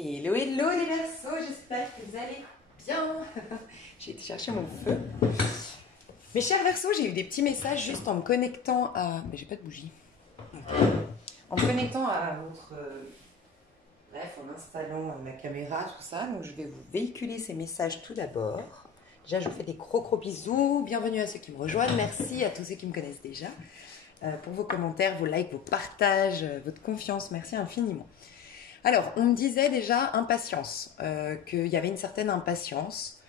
Hello, hello les Verseaux, j'espère que vous allez bien. J'ai été chercher mon feu. Mes chers Verseaux, j'ai eu des petits messages juste en me connectant à... Mais j'ai pas de bougie. En me connectant à votre... Bref, en installant ma caméra, tout ça. Donc je vais vous véhiculer ces messages tout d'abord. Déjà, je vous fais des gros bisous. Bienvenue à ceux qui me rejoignent. Merci à tous ceux qui me connaissent déjà. Pour vos commentaires, vos likes, vos partages, votre confiance. Merci infiniment. Alors, on me disait déjà impatience, qu'il y avait une certaine impatience,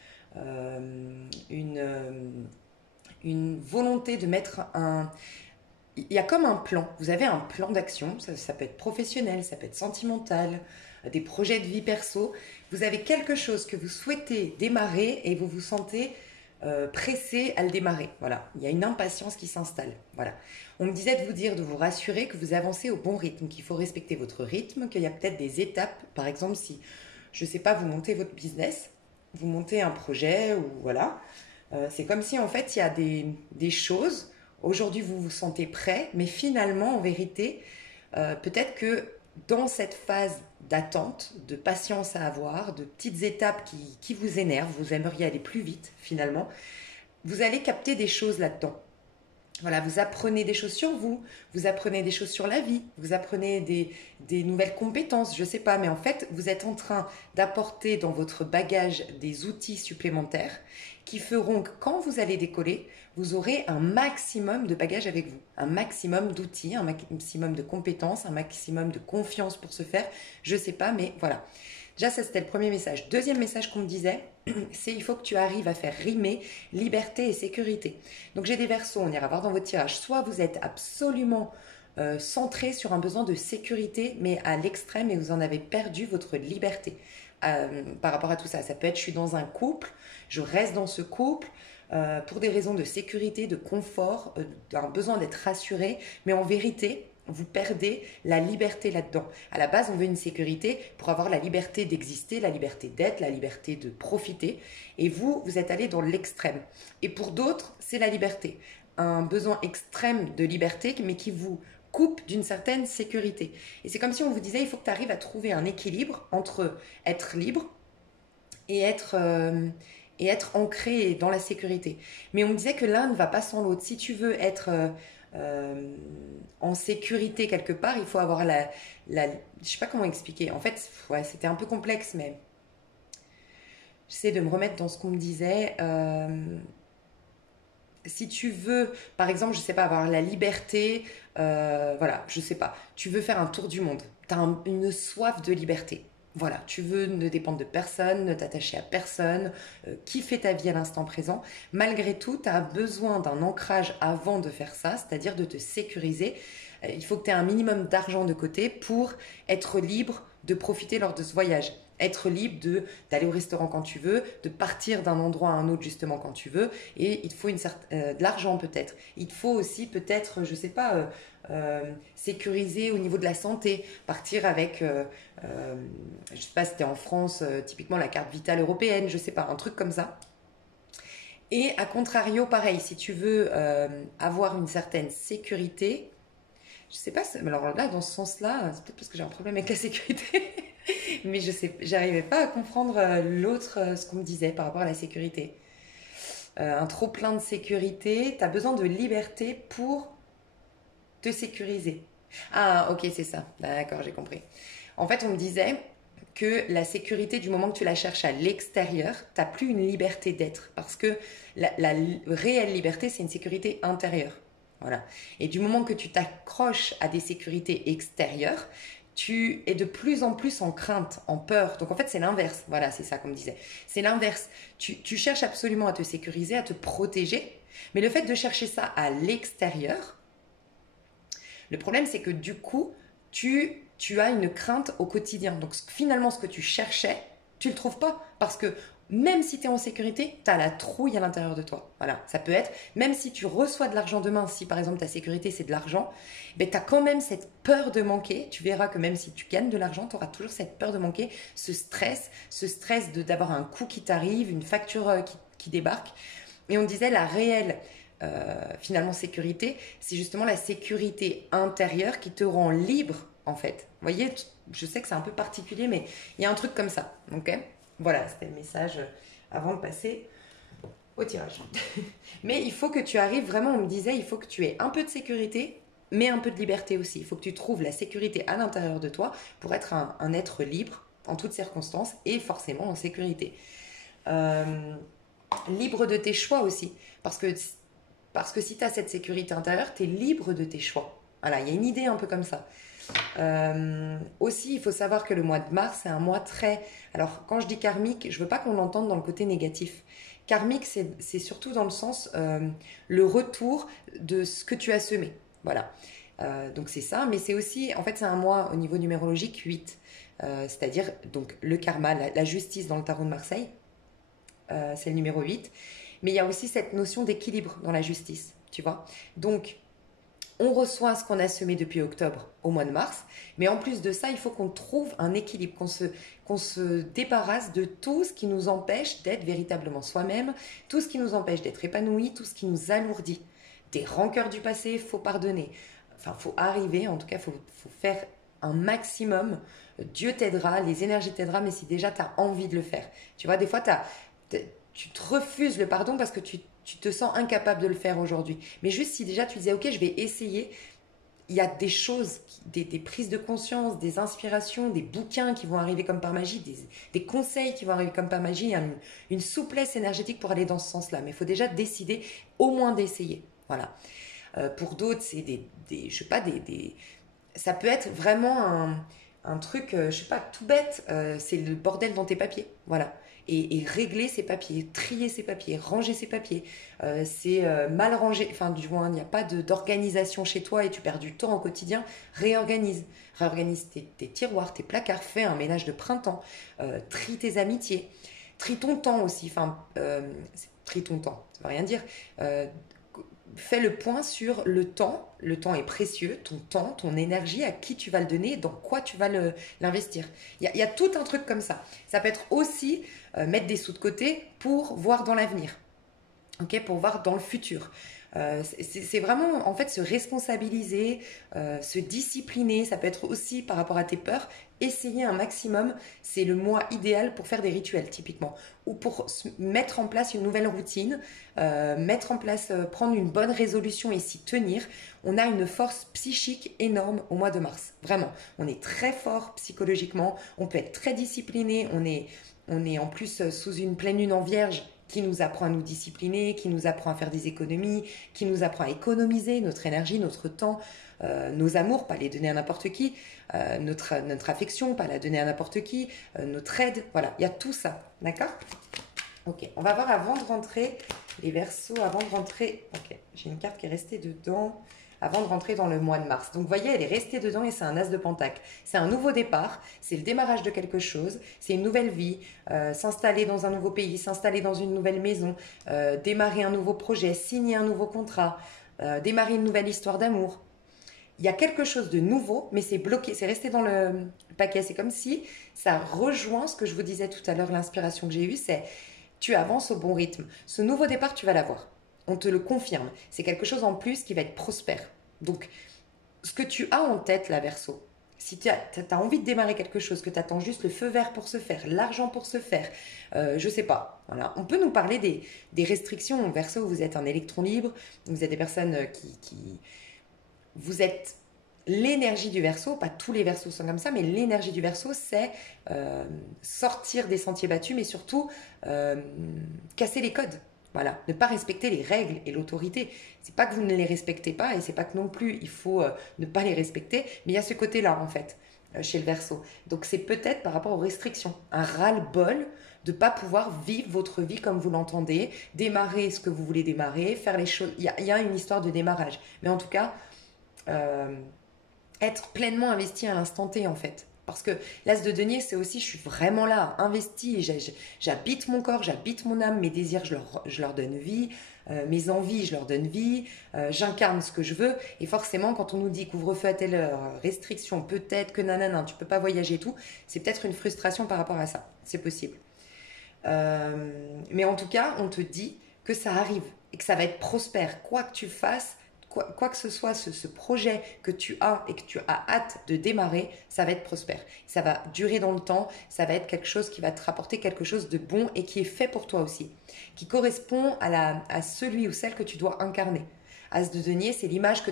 une volonté de mettre un... Il y a comme un plan, vous avez un plan d'action, ça peut être professionnel, ça peut être sentimental, des projets de vie perso. Vous avez quelque chose que vous souhaitez démarrer et vous vous sentez pressé à le démarrer. Voilà, il y a une impatience qui s'installe. Voilà. On me disait de vous dire, de vous rassurer que vous avancez au bon rythme, qu'il faut respecter votre rythme, qu'il y a peut-être des étapes. Par exemple, si, je ne sais pas, vous montez votre business, vous montez un projet, ou voilà. C'est comme si, en fait, il y a des choses. Aujourd'hui, vous vous sentez prêt, mais finalement, en vérité, peut-être que dans cette phase d'attente, de patience à avoir, de petites étapes qui vous énervent, vous aimeriez aller plus vite, finalement, vous allez capter des choses là-dedans. Voilà, vous apprenez des choses sur vous, vous apprenez des choses sur la vie, vous apprenez des nouvelles compétences, je ne sais pas, mais en fait, vous êtes en train d'apporter dans votre bagage des outils supplémentaires qui feront que quand vous allez décoller, vous aurez un maximum de bagages avec vous, un maximum d'outils, un maximum de compétences, un maximum de confiance pour se faire, je ne sais pas, mais voilà. Déjà, ça, c'était le premier message. Deuxième message qu'on me disait, c'est il faut que tu arrives à faire rimer liberté et sécurité. Donc, j'ai des versos, on ira voir dans votre tirage. Soit vous êtes absolument centré sur un besoin de sécurité, mais à l'extrême et vous en avez perdu votre liberté par rapport à tout ça. Ça peut être, je suis dans un couple, je reste dans ce couple, pour des raisons de sécurité, de confort, un besoin d'être rassuré, mais en vérité, vous perdez la liberté là-dedans. À la base, on veut une sécurité pour avoir la liberté d'exister, la liberté d'être, la liberté de profiter. Et vous, vous êtes allé dans l'extrême. Et pour d'autres, c'est la liberté. Un besoin extrême de liberté, mais qui vous coupe d'une certaine sécurité. Et c'est comme si on vous disait, il faut que tu arrives à trouver un équilibre entre être libre et être ancré dans la sécurité. Mais on me disait que l'un ne va pas sans l'autre. Si tu veux être... en sécurité quelque part, il faut avoir je sais pas comment expliquer. En fait, ouais, c'était un peu complexe, mais j'essaie de me remettre dans ce qu'on me disait. Si tu veux, par exemple, je sais pas, avoir la liberté, voilà, je sais pas, tu veux faire un tour du monde, tu as une soif de liberté. Voilà, tu veux ne dépendre de personne, ne t'attacher à personne, kiffer ta vie à l'instant présent. Malgré tout, tu as besoin d'un ancrage avant de faire ça, c'est-à-dire de te sécuriser. Il faut que tu aies un minimum d'argent de côté pour être libre de profiter lors de ce voyage. Être libre d'aller au restaurant quand tu veux, de partir d'un endroit à un autre justement quand tu veux. Et il te faut de l'argent peut-être. Il te faut aussi peut-être, je sais pas, sécuriser au niveau de la santé. Partir avec, je sais pas si c'était en France, typiquement la carte vitale européenne, je sais pas, un truc comme ça. Et à contrario, pareil, si tu veux avoir une certaine sécurité, je sais pas, alors là, dans ce sens-là, c'est peut-être parce que j'ai un problème avec la sécurité, mais je sais, j'arrivais pas à comprendre l'autre, ce qu'on me disait par rapport à la sécurité. Un trop plein de sécurité, tu as besoin de liberté pour te sécuriser. Ah, ok, c'est ça. D'accord, j'ai compris. En fait, on me disait que la sécurité, du moment que tu la cherches à l'extérieur, tu n'as plus une liberté d'être. Parce que la réelle liberté, c'est une sécurité intérieure. Voilà. Et du moment que tu t'accroches à des sécurités extérieures, tu es de plus en plus en crainte, en peur. Donc en fait, c'est l'inverse. Voilà, c'est ça qu'on me disait. C'est l'inverse. Tu cherches absolument à te sécuriser, à te protéger. Mais le fait de chercher ça à l'extérieur, le problème, c'est que du coup, tu as une crainte au quotidien. Donc finalement, ce que tu cherchais, tu ne le trouves pas. Parce que même si tu es en sécurité, tu as la trouille à l'intérieur de toi. Voilà, ça peut être, même si tu reçois de l'argent demain, si par exemple ta sécurité c'est de l'argent, ben, tu as quand même cette peur de manquer. Tu verras que même si tu gagnes de l'argent, tu auras toujours cette peur de manquer, ce stress d'avoir un coût qui t'arrive, une facture qui débarque. Et on disait la réelle finalement sécurité, c'est justement la sécurité intérieure qui te rend libre en fait. Vous voyez, je sais que c'est un peu particulier, mais il y a un truc comme ça. Ok. Voilà, c'était le message avant de passer au tirage. Mais il faut que tu arrives vraiment, on me disait, il faut que tu aies un peu de sécurité, mais un peu de liberté aussi. Il faut que tu trouves la sécurité à l'intérieur de toi pour être un être libre en toutes circonstances et forcément en sécurité. Euh, Libre de tes choix aussi. Parce que si tu as cette sécurité intérieure, tu es libre de tes choix. Voilà, il y a une idée un peu comme ça. Aussi, il faut savoir que le mois de mars, c'est un mois très... Alors, quand je dis karmique, je veux pas qu'on l'entende dans le côté négatif. Karmique, c'est surtout dans le sens le retour de ce que tu as semé. Voilà. Donc, c'est ça. Mais c'est aussi, en fait, c'est un mois au niveau numérologique 8. C'est-à-dire, donc, le karma, la justice dans le tarot de Marseille. C'est le numéro 8. Mais il y a aussi cette notion d'équilibre dans la justice, tu vois. Donc, on reçoit ce qu'on a semé depuis octobre au mois de mars, mais en plus de ça, il faut qu'on trouve un équilibre, qu'on se débarrasse de tout ce qui nous empêche d'être véritablement soi-même, tout ce qui nous empêche d'être épanoui, tout ce qui nous alourdit. Des rancœurs du passé, il faut pardonner. Enfin, il faut arriver, en tout cas, faut faire un maximum. Dieu t'aidera, les énergies t'aideront, mais si déjà tu as envie de le faire. Tu vois, des fois, tu te refuses le pardon parce que tu te sens incapable de le faire aujourd'hui. Mais juste si déjà tu disais, ok, je vais essayer, il y a des choses, des prises de conscience, des inspirations, des bouquins qui vont arriver comme par magie, des conseils qui vont arriver comme par magie, une souplesse énergétique pour aller dans ce sens-là. Mais il faut déjà décider au moins d'essayer. Voilà. Pour d'autres, c'est je sais pas, ça peut être vraiment un truc, je sais pas, tout bête. C'est le bordel dans tes papiers. Voilà. Et régler ses papiers, trier ses papiers, ranger ses papiers. C'est mal rangé, enfin du moins il n'y a pas d'organisation chez toi et tu perds du temps au quotidien. Réorganise. Réorganise tes tiroirs, tes placards, fais un ménage de printemps, trie tes amitiés, trie ton temps aussi. Enfin, trie ton temps, ça veut rien dire. Fais le point sur le temps. Le temps est précieux, ton temps, ton énergie, à qui tu vas le donner, dans quoi tu vas l'investir. Il y a tout un truc comme ça. Ça peut être aussi mettre des sous de côté pour voir dans l'avenir, ok, pour voir dans le futur. C'est vraiment en fait se responsabiliser, se discipliner. Ça peut être aussi par rapport à tes peurs. Essayer un maximum, c'est le mois idéal pour faire des rituels typiquement ou pour mettre en place une nouvelle routine, mettre en place, prendre une bonne résolution et s'y tenir. On a une force psychique énorme au mois de mars. Vraiment, on est très fort psychologiquement, on peut être très discipliné, on est en plus sous une pleine lune en vierge qui nous apprend à nous discipliner, qui nous apprend à faire des économies, qui nous apprend à économiser notre énergie, notre temps, nos amours, pas les donner à n'importe qui, notre affection, pas la donner à n'importe qui, notre aide, voilà, il y a tout ça, d'accord? Ok, on va voir avant de rentrer, les Verseaux, avant de rentrer, ok, j'ai une carte qui est restée dedans, avant de rentrer dans le mois de mars. Donc vous voyez, elle est restée dedans et c'est un as de pentacle. C'est un nouveau départ, c'est le démarrage de quelque chose, c'est une nouvelle vie, s'installer dans un nouveau pays, s'installer dans une nouvelle maison, démarrer un nouveau projet, signer un nouveau contrat, démarrer une nouvelle histoire d'amour. Il y a quelque chose de nouveau, mais c'est bloqué, c'est resté dans le paquet. C'est comme si ça rejoint ce que je vous disais tout à l'heure, l'inspiration que j'ai eue, c'est tu avances au bon rythme. Ce nouveau départ, tu vas l'avoir. On te le confirme. C'est quelque chose en plus qui va être prospère. Donc, ce que tu as en tête, la Verseau, si tu as envie de démarrer quelque chose, que tu attends juste le feu vert pour se faire, l'argent pour se faire, je sais pas. Voilà. On peut nous parler des restrictions. Verseau, vous êtes un électron libre, vous êtes des personnes qui vous êtes l'énergie du Verseau, pas tous les Verseaux sont comme ça, mais l'énergie du Verseau, c'est sortir des sentiers battus, mais surtout casser les codes. Voilà, ne pas respecter les règles et l'autorité. C'est pas que vous ne les respectez pas et c'est pas que non plus il faut ne pas les respecter, mais il y a ce côté-là en fait chez le Verseau. Donc c'est peut-être par rapport aux restrictions, un ras-le-bol de pas pouvoir vivre votre vie comme vous l'entendez, démarrer ce que vous voulez démarrer, faire les choses. Il y a une histoire de démarrage, mais en tout cas euh, être pleinement investi à l'instant T en fait. Parce que l'as de denier, c'est aussi, je suis vraiment là, investi, j'habite mon corps, j'habite mon âme, mes désirs, je leur donne vie, mes envies, je leur donne vie, j'incarne ce que je veux. Et forcément, quand on nous dit couvre-feu à telle heure, restriction, peut-être que nanana, tu peux pas voyager et tout, c'est peut-être une frustration par rapport à ça. C'est possible. Mais en tout cas, on te dit que ça arrive et que ça va être prospère. Quoi que tu fasses, quoi que ce soit, ce projet que tu as et que tu as hâte de démarrer, ça va être prospère. Ça va durer dans le temps, ça va être quelque chose qui va te rapporter quelque chose de bon et qui est fait pour toi aussi, qui correspond à celui ou celle que tu dois incarner. As de denier, c'est l'image que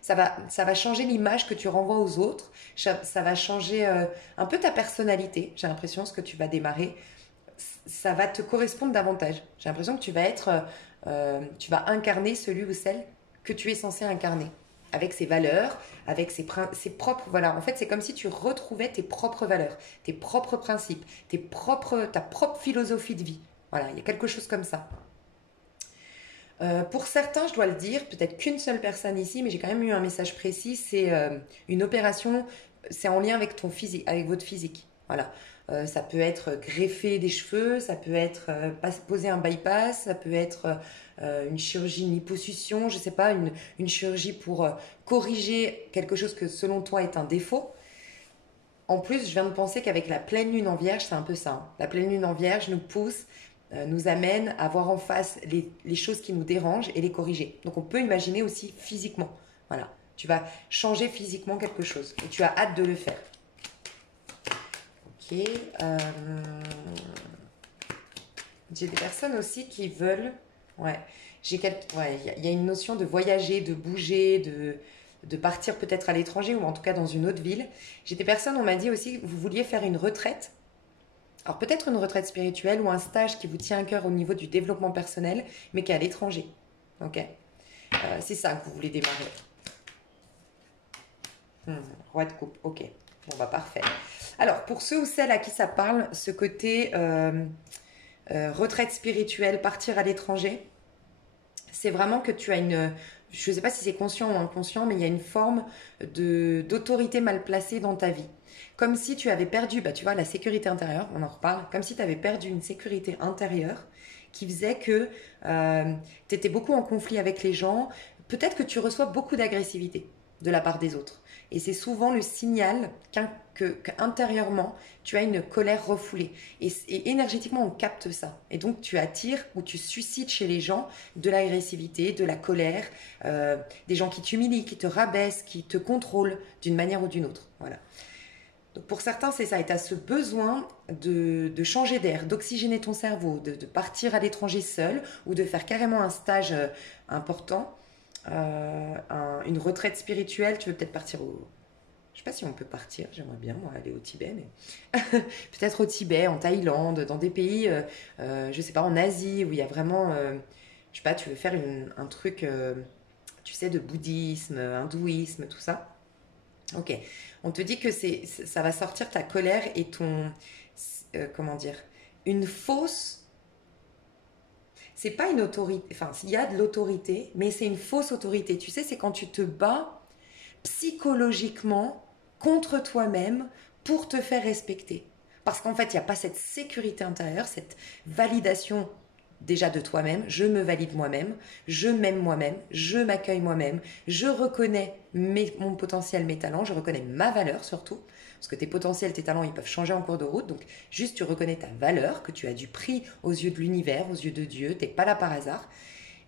ça va changer l'image que tu renvoies aux autres, ça va changer un peu ta personnalité, j'ai l'impression, ce que tu vas démarrer, ça va te correspondre davantage. J'ai l'impression que tu vas incarner celui ou celle que tu es censé incarner, avec ses valeurs, avec ses propres, voilà, en fait c'est comme si tu retrouvais tes propres valeurs, tes propres principes, ta propre philosophie de vie. Voilà, il y a quelque chose comme ça. Pour certains, je dois le dire, peut-être qu'une seule personne ici, mais j'ai quand même eu un message précis, c'est une opération, c'est en lien avec ton physique, avec votre physique. Voilà. Ça peut être greffer des cheveux, ça peut être poser un bypass, ça peut être une chirurgie, une liposuction, je sais pas, une chirurgie pour corriger quelque chose que selon toi est un défaut. En plus, je viens de penser qu'avec la pleine lune en vierge, c'est un peu ça, hein. La pleine lune en vierge nous pousse, nous amène à voir en face les choses qui nous dérangent et les corriger. Donc on peut imaginer aussi physiquement. Voilà, tu vas changer physiquement quelque chose et tu as hâte de le faire. Ok. J'ai des personnes aussi qui veulent... Ouais, ouais, il y a une notion de voyager, de bouger, de partir peut-être à l'étranger ou en tout cas dans une autre ville. J'ai des personnes, on m'a dit aussi que vous vouliez faire une retraite. Alors peut-être une retraite spirituelle ou un stage qui vous tient à cœur au niveau du développement personnel, mais qui est à l'étranger. Ok. C'est ça que vous voulez démarrer. Roi de coupe, ok. Bon bah parfait. Alors pour ceux ou celles à qui ça parle, ce côté retraite spirituelle, partir à l'étranger, c'est vraiment que tu as je ne sais pas si c'est conscient ou inconscient, mais il y a une forme d'autorité mal placée dans ta vie. Comme si tu avais perdu, bah, tu vois, la sécurité intérieure, on en reparle, comme si tu avais perdu une sécurité intérieure qui faisait que tu étais beaucoup en conflit avec les gens. Peut-être que tu reçois beaucoup d'agressivité de la part des autres. Et c'est souvent le signal qu'intérieurement, tu as une colère refoulée. Et énergétiquement, on capte ça. Et donc, tu attires ou tu suscites chez les gens de l'agressivité, de la colère, des gens qui t'humilient, qui te rabaissent, qui te contrôlent d'une manière ou d'une autre. Voilà. Donc pour certains, c'est ça. Et tu as ce besoin de changer d'air, d'oxygéner ton cerveau, de partir à l'étranger seul ou de faire carrément un stage important. Une retraite spirituelle, tu veux peut-être partir au... Je sais pas si on peut partir, j'aimerais bien moi aller au Tibet, mais peut-être au Tibet, en Thaïlande, dans des pays, je sais pas, en Asie, où il y a vraiment, je sais pas, tu veux faire un truc, tu sais, de bouddhisme, hindouisme, tout ça. Ok, on te dit que ça va sortir ta colère et comment dire, une fausse... C'est pas une autorité, enfin, il y a de l'autorité, mais c'est une fausse autorité. Tu sais, c'est quand tu te bats psychologiquement contre toi-même pour te faire respecter. Parce qu'en fait, il n'y a pas cette sécurité intérieure, cette validation déjà de toi-même. Je me valide moi-même, je m'aime moi-même, je m'accueille moi-même, je reconnais mon potentiel, mes talents, je reconnais ma valeur surtout. Parce que tes potentiels, tes talents, ils peuvent changer en cours de route. Donc, juste, tu reconnais ta valeur, que tu as du prix aux yeux de l'univers, aux yeux de Dieu. Tu n'es pas là par hasard.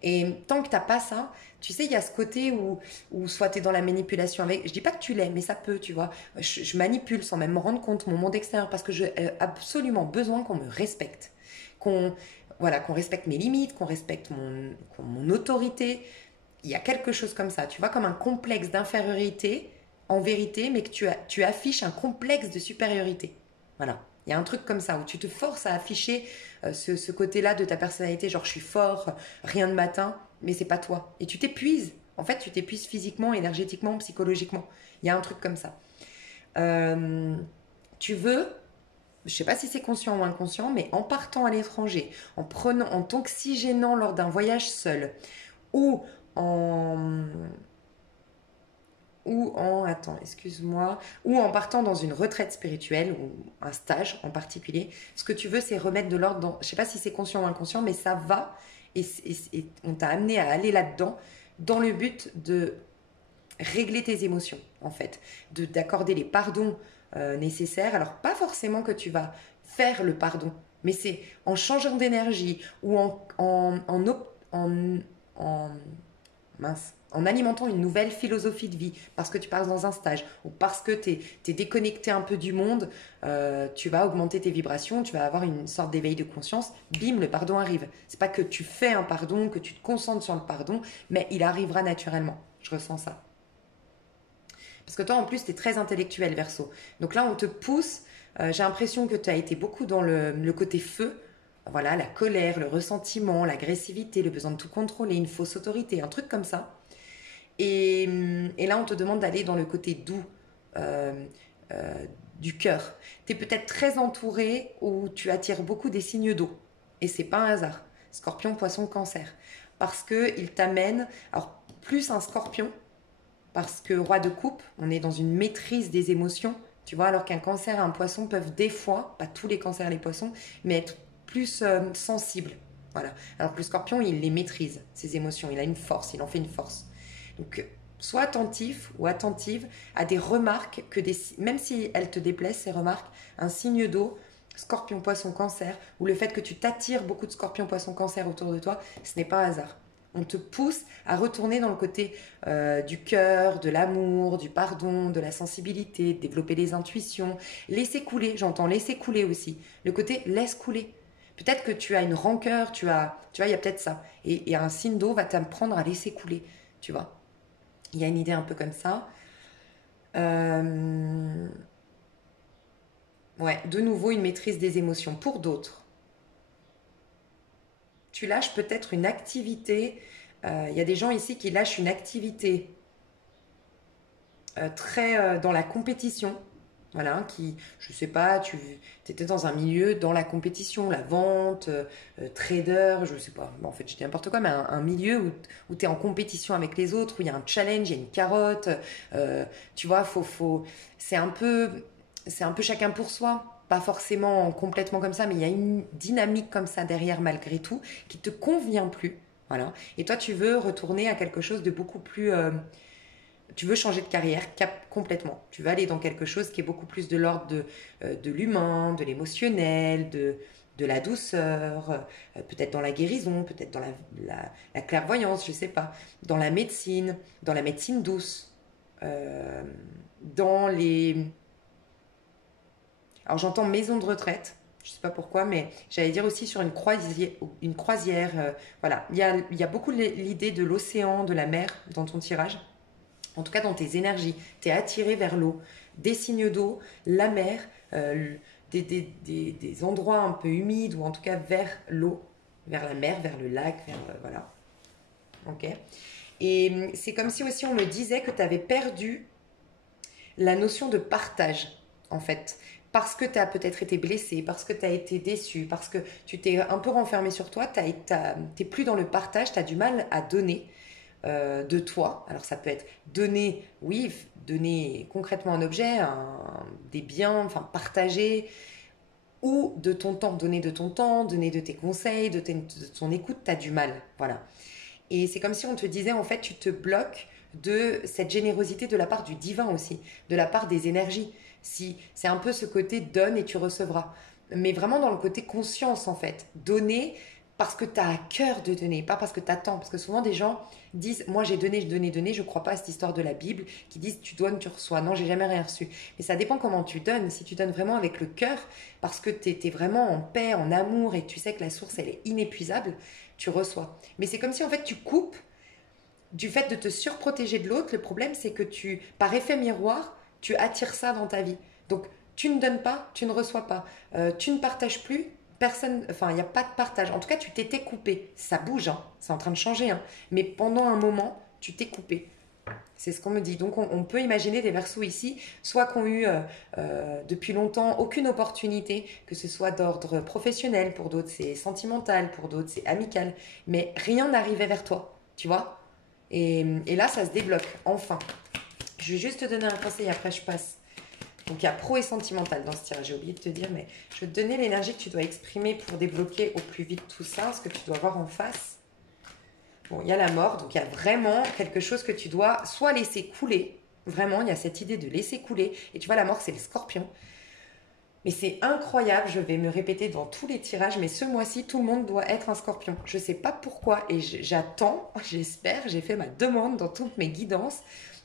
Et tant que tu n'as pas ça, tu sais, il y a ce côté où soit tu es dans la manipulation avec... Je dis pas que tu l'es, mais ça peut, tu vois. Je manipule sans même me rendre compte mon monde extérieur parce que j'ai absolument besoin qu'on me respecte. Voilà, qu'on respecte mes limites, qu'on respecte mon autorité. Il y a quelque chose comme ça, tu vois, comme un complexe d'infériorité en vérité, mais que tu affiches un complexe de supériorité. Voilà. Il y a un truc comme ça, où tu te forces à afficher ce côté-là de ta personnalité, genre je suis fort, rien de matin, mais c'est pas toi. Et tu t'épuises. En fait, tu t'épuises physiquement, énergétiquement, psychologiquement. Il y a un truc comme ça. Tu veux, je sais pas si c'est conscient ou inconscient, mais en partant à l'étranger, en t'oxygénant lors d'un voyage seul, ou en attends, excuse-moi, ou en partant dans une retraite spirituelle ou un stage en particulier, ce que tu veux, c'est remettre de l'ordre dans, je sais pas si c'est conscient ou inconscient, mais ça va, et on t'a amené à aller là-dedans, dans le but de régler tes émotions, en fait, d'accorder les pardons nécessaires. Alors, pas forcément que tu vas faire le pardon, mais c'est en changeant d'énergie ou en mince, en alimentant une nouvelle philosophie de vie, parce que tu pars dans un stage ou parce que tu es déconnecté un peu du monde, tu vas augmenter tes vibrations, tu vas avoir une sorte d'éveil de conscience, bim, le pardon arrive. C'est pas que tu fais un pardon, que tu te concentres sur le pardon, mais il arrivera naturellement. Je ressens ça. Parce que toi, en plus, tu es très intellectuel, Verseau. Donc là, on te pousse. J'ai l'impression que tu as été beaucoup dans le côté feu. Voilà, la colère, le ressentiment, l'agressivité, le besoin de tout contrôler, une fausse autorité, un truc comme ça. Et là, on te demande d'aller dans le côté doux euh, euh, du cœur. Tu es peut-être très entouré ou tu attires beaucoup des signes d'eau. Et c'est pas un hasard. Scorpion, poisson, cancer. Parce qu'il t'amène, alors plus un scorpion, parce que roi de coupe, on est dans une maîtrise des émotions, tu vois, alors qu'un cancer et un poisson peuvent des fois, pas tous les cancers et les poissons, mais être plus sensibles. Voilà. Alors que le scorpion, il les maîtrise, ses émotions, il a une force, il en fait une force. Donc, sois attentif ou attentive à des remarques, même si elles te déplaisent, ces remarques, un signe d'eau, scorpion, poisson, cancer, ou le fait que tu t'attires beaucoup de scorpions, poissons, cancer autour de toi, ce n'est pas un hasard. On te pousse à retourner dans le côté du cœur, de l'amour, du pardon, de la sensibilité, de développer les intuitions. Laisser couler, j'entends laisser couler aussi. Le côté laisse couler. Peut-être que tu as une rancœur, tu vois, il y a peut-être ça. Et un signe d'eau va t'apprendre à laisser couler, tu vois. Il y a une idée un peu comme ça. Ouais, de nouveau une maîtrise des émotions. Pour d'autres, tu lâches peut-être une activité. Il y a des gens ici qui lâchent une activité très dans la compétition. Voilà, qui, je sais pas, tu étais dans un milieu dans la compétition, la vente, trader, je sais pas, bon, en fait je dis n'importe quoi, mais un milieu où tu es en compétition avec les autres, où il y a un challenge, il y a une carotte, tu vois, c'est un peu chacun pour soi, pas forcément complètement comme ça, mais il y a une dynamique comme ça derrière malgré tout qui te convient plus, voilà, et toi tu veux retourner à quelque chose de beaucoup plus tu veux changer de carrière complètement. Tu veux aller dans quelque chose qui est beaucoup plus de l'ordre de l'humain, de l'émotionnel, de la douceur, peut-être dans la guérison, peut-être dans la clairvoyance, je ne sais pas, dans la médecine douce, euh, dans les... Alors j'entends maison de retraite, je ne sais pas pourquoi, mais j'allais dire aussi sur une croisière voilà, il y a beaucoup l'idée de l'océan, de la mer dans ton tirage. En tout cas dans tes énergies, tu es attiré vers l'eau, des signes d'eau, la mer, des endroits un peu humides ou en tout cas vers l'eau, vers la mer, vers le lac, vers voilà. Ok. Et c'est comme si aussi on me disait que tu avais perdu la notion de partage en fait. Parce que tu as peut-être été blessé, parce que tu as été déçu, parce que tu t'es un peu renfermé sur toi, tu n'es plus dans le partage, tu as du mal à donner de toi. Alors ça peut être donner, oui, donner concrètement un objet, des biens, enfin partager, ou de ton temps, donner de ton temps, donner de tes conseils, de ton écoute, tu as du mal. Voilà. Et c'est comme si on te disait, en fait, tu te bloques de cette générosité de la part du divin aussi, de la part des énergies. Si c'est un peu ce côté donne et tu recevras. Mais vraiment dans le côté conscience, en fait. Donner parce que tu as à cœur de donner, pas parce que tu attends. Parce que souvent, des gens disent, moi j'ai donné, je donné, donné, je crois pas à cette histoire de la Bible qui disent, tu donnes, tu reçois. Non, j'ai jamais rien reçu. Mais ça dépend comment tu donnes. Si tu donnes vraiment avec le cœur, parce que tu es vraiment en paix, en amour, et tu sais que la source, elle est inépuisable, tu reçois. Mais c'est comme si en fait tu coupes du fait de te surprotéger de l'autre. Le problème, c'est que par effet miroir, tu attires ça dans ta vie. Donc, tu ne donnes pas, tu ne reçois pas. Tu ne partages plus, personne, enfin, il n'y a pas de partage. En tout cas, tu t'étais coupé. Ça bouge, hein, c'est en train de changer. Hein. Mais pendant un moment, tu t'es coupé. C'est ce qu'on me dit. Donc, on peut imaginer des versos ici, soit qui ont eu depuis longtemps aucune opportunité, que ce soit d'ordre professionnel, pour d'autres c'est sentimental, pour d'autres c'est amical, mais rien n'arrivait vers toi, tu vois. Et là, ça se débloque, enfin. Je vais juste te donner un conseil, après je passe. Donc, il y a pro et sentimental dans ce tirage, j'ai oublié de te dire, mais je vais te donner l'énergie que tu dois exprimer pour débloquer au plus vite tout ça, ce que tu dois voir en face. Bon, il y a la mort, donc il y a vraiment quelque chose que tu dois soit laisser couler, vraiment, il y a cette idée de laisser couler, et tu vois, la mort, c'est le scorpion. Mais c'est incroyable, je vais me répéter dans tous les tirages, mais ce mois-ci, tout le monde doit être un scorpion. Je ne sais pas pourquoi et j'attends, j'espère, j'ai fait ma demande dans toutes mes guidances.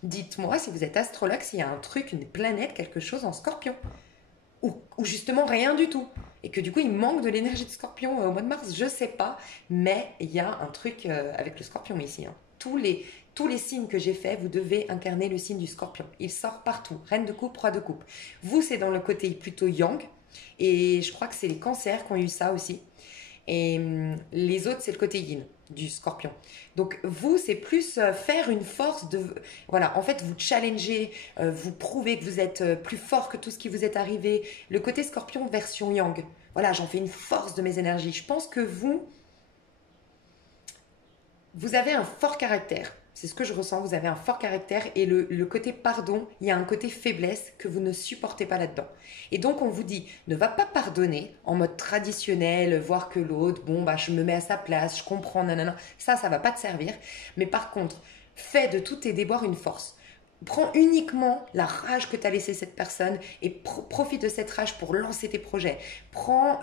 Dites-moi si vous êtes astrologue, s'il y a un truc, une planète, quelque chose en scorpion. Ou justement rien du tout. Et que du coup, il manque de l'énergie de scorpion au mois de mars, je ne sais pas. Mais il y a un truc avec le scorpion ici. Hein. Tous les signes que j'ai faits, vous devez incarner le signe du scorpion. Il sort partout. Reine de coupe, roi de coupe. Vous, c'est dans le côté plutôt yang. Et je crois que c'est les cancers qui ont eu ça aussi. Et les autres, c'est le côté yin du scorpion. Donc vous, c'est plus faire une force de... Voilà, en fait, vous challengez, vous prouvez que vous êtes plus fort que tout ce qui vous est arrivé. Le côté scorpion version yang. Voilà, j'en fais une force de mes énergies. Je pense que vous avez un fort caractère. C'est ce que je ressens, vous avez un fort caractère et le côté pardon, il y a un côté faiblesse que vous ne supportez pas là-dedans. Et donc on vous dit, ne va pas pardonner en mode traditionnel, voir que l'autre, bon bah je me mets à sa place, je comprends, nanana, ça va pas te servir. Mais par contre, fais de tous tes déboires une force. Prends uniquement la rage que tu as laissée cette personne et profite de cette rage pour lancer tes projets. Prends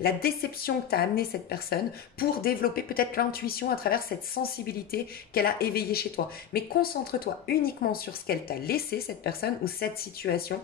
la déception que tu as amenée cette personne pour développer peut-être l'intuition à travers cette sensibilité qu'elle a éveillée chez toi. Mais concentre-toi uniquement sur ce qu'elle t'a laissé, cette personne ou cette situation.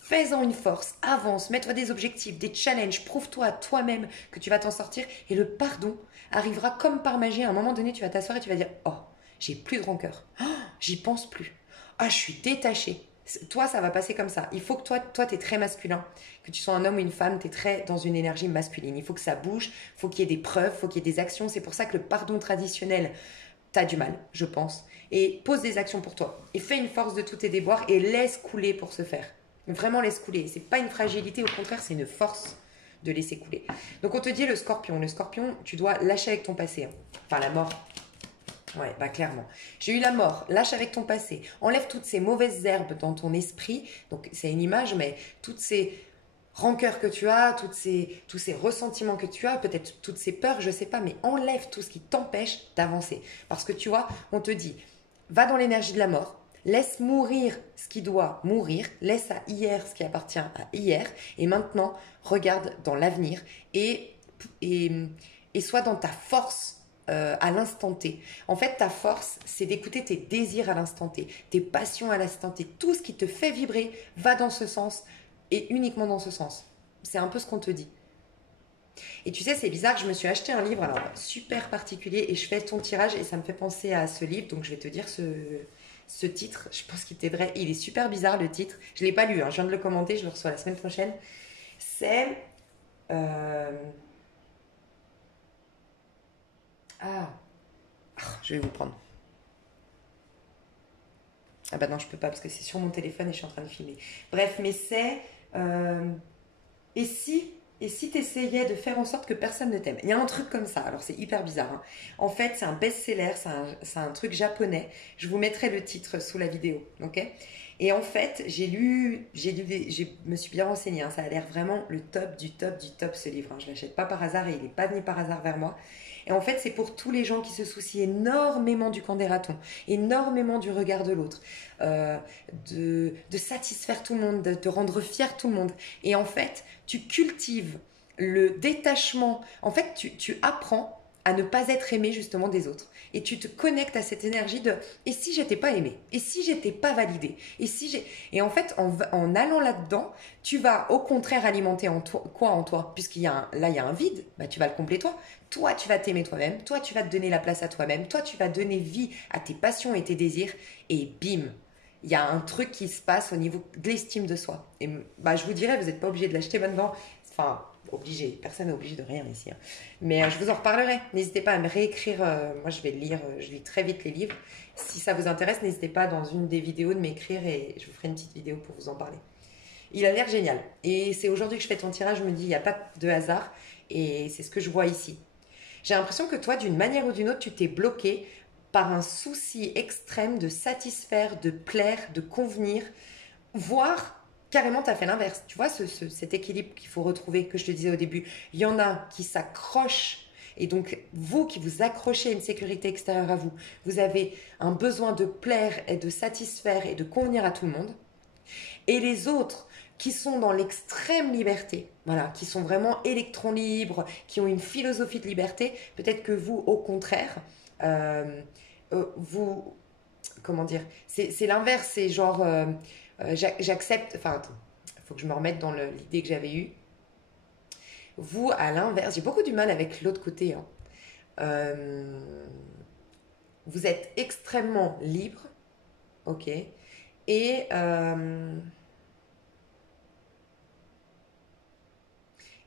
Fais-en une force, avance, mets-toi des objectifs, des challenges, prouve-toi à toi-même que tu vas t'en sortir et le pardon arrivera comme par magie. À un moment donné, tu vas t'asseoir et tu vas dire « Oh, j'ai plus de rancœur. Oh, j'y pense plus. Ah, je suis détachée. » Toi, ça va passer comme ça. Il faut que toi, tu es très masculin. Que tu sois un homme ou une femme, tu es très dans une énergie masculine. Il faut que ça bouge, il faut qu'il y ait des preuves, il faut qu'il y ait des actions. C'est pour ça que le pardon traditionnel, tu as du mal, je pense. Et pose des actions pour toi. Et fais une force de tous tes déboires et laisse couler pour se faire. Vraiment laisse couler. C'est pas une fragilité, au contraire, c'est une force de laisser couler. Donc on te dit le scorpion. Le scorpion, tu dois lâcher avec ton passé. Hein. Enfin, la mort. Ouais, bah clairement. J'ai eu la mort, lâche avec ton passé. Enlève toutes ces mauvaises herbes dans ton esprit. Donc c'est une image, mais toutes ces rancœurs que tu as, tous ces ressentiments que tu as, peut-être toutes ces peurs, je sais pas, mais enlève tout ce qui t'empêche d'avancer. Parce que tu vois, on te dit, va dans l'énergie de la mort, laisse mourir ce qui doit mourir, laisse à hier ce qui appartient à hier, et maintenant, regarde dans l'avenir et, et sois dans ta force à l'instant T. En fait, ta force, c'est d'écouter tes désirs à l'instant T, tes passions à l'instant T. Tout ce qui te fait vibrer va dans ce sens et uniquement dans ce sens. C'est un peu ce qu'on te dit. Et tu sais, c'est bizarre, je me suis acheté un livre, alors super particulier, et je fais ton tirage et ça me fait penser à ce livre, donc je vais te dire ce titre, je pense qu'il t'aiderait. Il est super bizarre le titre, je ne l'ai pas lu, hein. Je viens de le commenter, je le reçois la semaine prochaine. C'est... je vais vous prendre. Ah bah non, je peux pas parce que c'est sur mon téléphone et je suis en train de filmer. Bref, mais c'est... Et si tu essayais de faire en sorte que personne ne t'aime? Il y a un truc comme ça, alors c'est hyper bizarre. Hein. En fait, c'est un best-seller, c'est un truc japonais. Je vous mettrai le titre sous la vidéo, ok? Et en fait, je me suis bien renseignée. Hein, ça a l'air vraiment le top du top du top ce livre. Hein. Je ne l'achète pas par hasard et il n'est pas venu par hasard vers moi. Et en fait, c'est pour tous les gens qui se soucient énormément du camp des ratons, énormément du regard de l'autre, de satisfaire tout le monde, de rendre fier tout le monde. Et en fait, tu cultives le détachement. En fait, tu apprends à ne pas être aimé justement des autres. Et tu te connectes à cette énergie de « et si j'étais pas aimé? Et si j'étais pas validé? Et si j'ai... » Et en fait, en allant là-dedans, tu vas au contraire alimenter quoi en toi? Puisqu'il y a là, il y a un vide, bah, tu vas le combler toi. Toi, tu vas t'aimer toi-même. Toi, tu vas te donner la place à toi-même. Toi, tu vas donner vie à tes passions et tes désirs. Et bim, il y a un truc qui se passe au niveau de l'estime de soi. Et bah, je vous dirais, vous n'êtes pas obligé de l'acheter maintenant. Enfin... obligé, personne n'est obligé de rien ici. Hein. Mais je vous en reparlerai. N'hésitez pas à me réécrire. Moi, je vais lire, je lis très vite les livres. Si ça vous intéresse, n'hésitez pas dans une des vidéos de m'écrire et je vous ferai une petite vidéo pour vous en parler. Il a l'air génial. Et c'est aujourd'hui que je fais ton tirage. Je me dis, il n'y a pas de hasard. Et c'est ce que je vois ici. J'ai l'impression que toi, d'une manière ou d'une autre, tu t'es bloqué par un souci extrême de satisfaire, de plaire, de convenir, voire... carrément, tu as fait l'inverse. Tu vois, cet équilibre qu'il faut retrouver, que je te disais au début. Il y en a qui s'accrochent. Et donc, vous qui vous accrochez à une sécurité extérieure à vous, vous avez un besoin de plaire et de satisfaire et de convenir à tout le monde. Et les autres qui sont dans l'extrême liberté, voilà, qui sont vraiment électrons libres, qui ont une philosophie de liberté. Peut-être que vous, au contraire, vous, comment dire, c'est l'inverse, c'est genre, j'accepte, enfin, attends, il faut que je me remette dans l'idée que j'avais eue. Vous, à l'inverse, j'ai beaucoup du mal avec l'autre côté, hein. Euh, vous êtes extrêmement libre, ok, et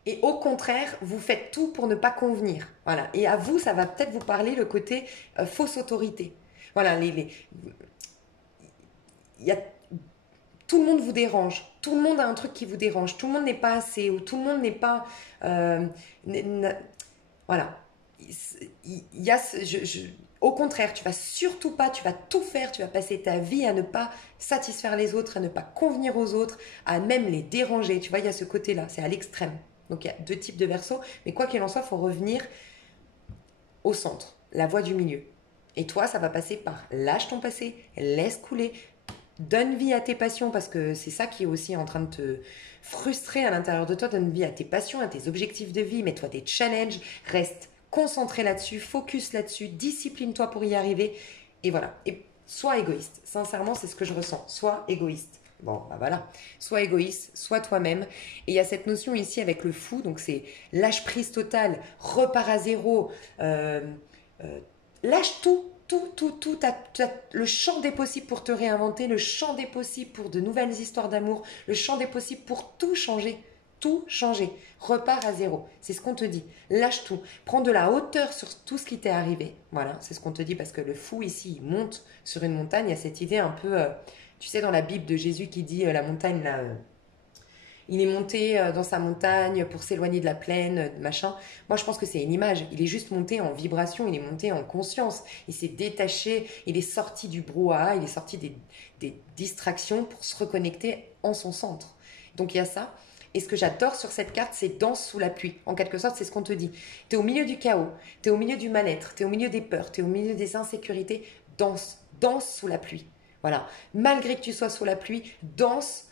et au contraire, vous faites tout pour ne pas convenir. Voilà. Et à vous, ça va peut-être vous parler le côté fausse autorité. Voilà, il y a, tout le monde vous dérange. Tout le monde a un truc qui vous dérange. Tout le monde n'est pas assez, ou tout le monde n'est pas. euh, voilà. Il y a, au contraire, tu vas surtout pas, tu vas tout faire, tu vas passer ta vie à ne pas satisfaire les autres, à ne pas convenir aux autres, à même les déranger. Tu vois, il y a ce côté-là, c'est à l'extrême. Donc il y a deux types de versos, mais quoi qu'il en soit, il faut revenir au centre, la voie du milieu. Et toi, ça va passer par lâche ton passé, laisse couler, donne vie à tes passions, parce que c'est ça qui est aussi en train de te frustrer à l'intérieur de toi. Donne vie à tes passions, à tes objectifs de vie, mets-toi des challenges, reste concentré là-dessus, focus là-dessus, discipline-toi pour y arriver. Et voilà. Et sois égoïste. Sincèrement, c'est ce que je ressens. Sois égoïste. Bon, bah voilà. Sois égoïste, sois toi-même. Et il y a cette notion ici avec le fou, donc c'est lâche prise totale, repars à zéro, euh, euh, lâche tout, tout. T'as le champ des possibles pour te réinventer, le champ des possibles pour de nouvelles histoires d'amour, le champ des possibles pour tout changer. Tout changer. Repars à zéro. C'est ce qu'on te dit. Lâche tout. Prends de la hauteur sur tout ce qui t'est arrivé. Voilà, c'est ce qu'on te dit parce que le fou ici, il monte sur une montagne. Il y a cette idée un peu, tu sais, dans la Bible de Jésus qui dit la montagne là. Il est monté dans sa montagne pour s'éloigner de la plaine, machin. Moi, je pense que c'est une image. Il est juste monté en vibration, il est monté en conscience. Il s'est détaché, il est sorti du brouhaha, il est sorti des distractions pour se reconnecter en son centre. Donc, il y a ça. Et ce que j'adore sur cette carte, c'est danse sous la pluie. En quelque sorte, c'est ce qu'on te dit. Tu es au milieu du chaos, tu es au milieu du mal-être, tu es au milieu des peurs, tu es au milieu des insécurités. Danse, danse sous la pluie. Voilà. Malgré que tu sois sous la pluie, danse,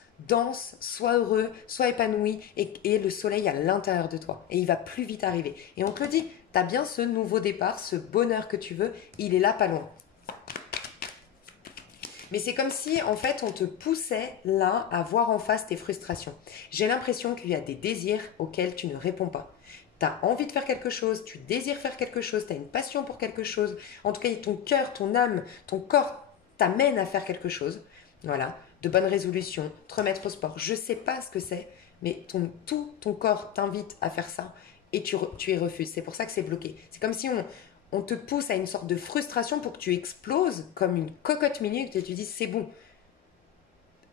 sois heureux, sois épanoui et le soleil à l'intérieur de toi. Et il va plus vite arriver. Et on te le dit, tu as bien ce nouveau départ, ce bonheur que tu veux, il est là pas loin. Mais c'est comme si, en fait, on te poussait là à voir en face tes frustrations. J'ai l'impression qu'il y a des désirs auxquels tu ne réponds pas. Tu as envie de faire quelque chose, tu désires faire quelque chose, tu as une passion pour quelque chose. En tout cas, ton cœur, ton âme, ton corps t'amène à faire quelque chose. Voilà, de bonnes résolutions, te remettre au sport. Je ne sais pas ce que c'est, mais tout ton corps t'invite à faire ça et tu y refuses. C'est pour ça que c'est bloqué. C'est comme si on te pousse à une sorte de frustration pour que tu exploses comme une cocotte minute et tu dis c'est bon,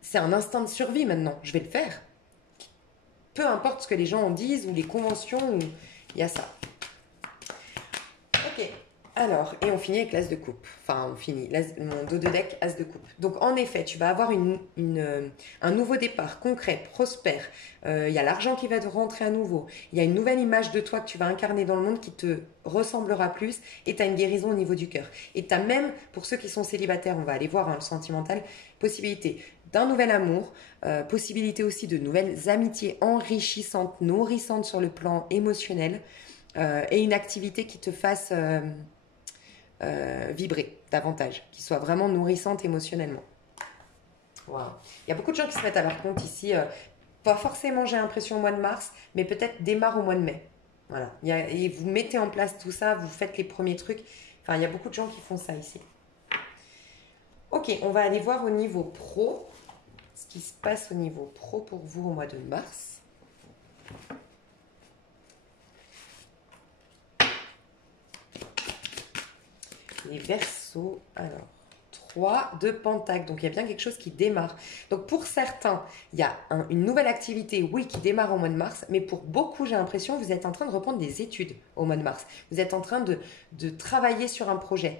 c'est un instinct de survie maintenant, je vais le faire. Peu importe ce que les gens en disent ou les conventions, il y a ça. Ok, alors, et on finit avec l'as de coupe. Enfin, on finit, mon dos de deck, as de coupe. Donc, en effet, tu vas avoir un nouveau départ concret, prospère. Il y a l'argent qui va te rentrer à nouveau. Il y a une nouvelle image de toi que tu vas incarner dans le monde qui te ressemblera plus. Et tu as une guérison au niveau du cœur. Et tu as même, pour ceux qui sont célibataires, on va aller voir le sentimental, possibilité d'un nouvel amour, possibilité aussi de nouvelles amitiés enrichissantes, nourrissantes sur le plan émotionnel. Et une activité qui te fasse vibrer davantage, qui soit vraiment nourrissante émotionnellement. Wow. Il y a beaucoup de gens qui se mettent à leur compte ici, pas forcément j'ai l'impression au mois de mars, mais peut-être démarre au mois de mai. Voilà. Et vous mettez en place tout ça, vous faites les premiers trucs. Enfin, il y a beaucoup de gens qui font ça ici. Ok, on va aller voir au niveau pro, ce qui se passe au niveau pro pour vous au mois de mars. Les Verseaux, alors, 3 de Pentacle, donc il y a bien quelque chose qui démarre. Donc pour certains, il y a une nouvelle activité, oui, qui démarre au mois de mars, mais pour beaucoup, j'ai l'impression, vous êtes en train de reprendre des études au mois de mars. Vous êtes en train de travailler sur un projet.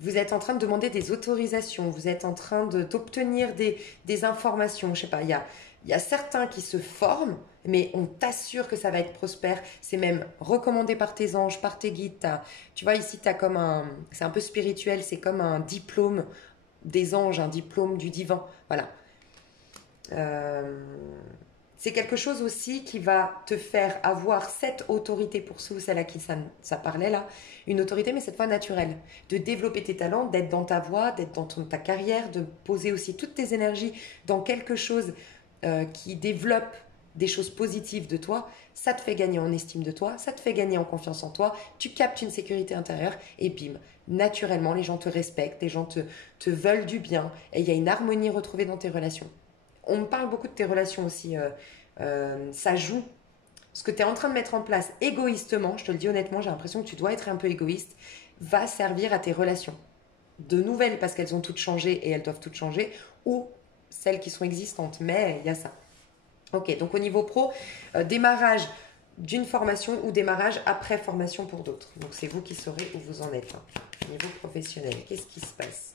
Vous êtes en train de demander des autorisations, vous êtes en train d'obtenir des informations, je sais pas, il y a certains qui se forment, mais on t'assure que ça va être prospère. C'est même recommandé par tes anges, par tes guides. Tu vois, ici, c'est un peu spirituel, c'est comme un diplôme des anges, un diplôme du divin. Voilà. Euh, c'est quelque chose aussi qui va te faire avoir cette autorité, pour ceux ou celles à qui ça parlait là, une autorité mais cette fois naturelle, de développer tes talents, d'être dans ta voie, d'être dans ta carrière, de poser aussi toutes tes énergies dans quelque chose qui développe des choses positives de toi, ça te fait gagner en estime de toi, ça te fait gagner en confiance en toi, tu captes une sécurité intérieure et bim, naturellement les gens te respectent, les gens te veulent du bien et il y a une harmonie retrouvée dans tes relations. On me parle beaucoup de tes relations aussi, ça joue. Ce que tu es en train de mettre en place égoïstement, je te le dis honnêtement, j'ai l'impression que tu dois être un peu égoïste, va servir à tes relations. De nouvelles parce qu'elles ont toutes changé et elles doivent toutes changer, ou celles qui sont existantes, mais il y a ça. Ok, donc au niveau pro, démarrage d'une formation ou démarrage après formation pour d'autres. Donc c'est vous qui saurez où vous en êtes. Hein. Au niveau professionnel, qu'est-ce qui se passe?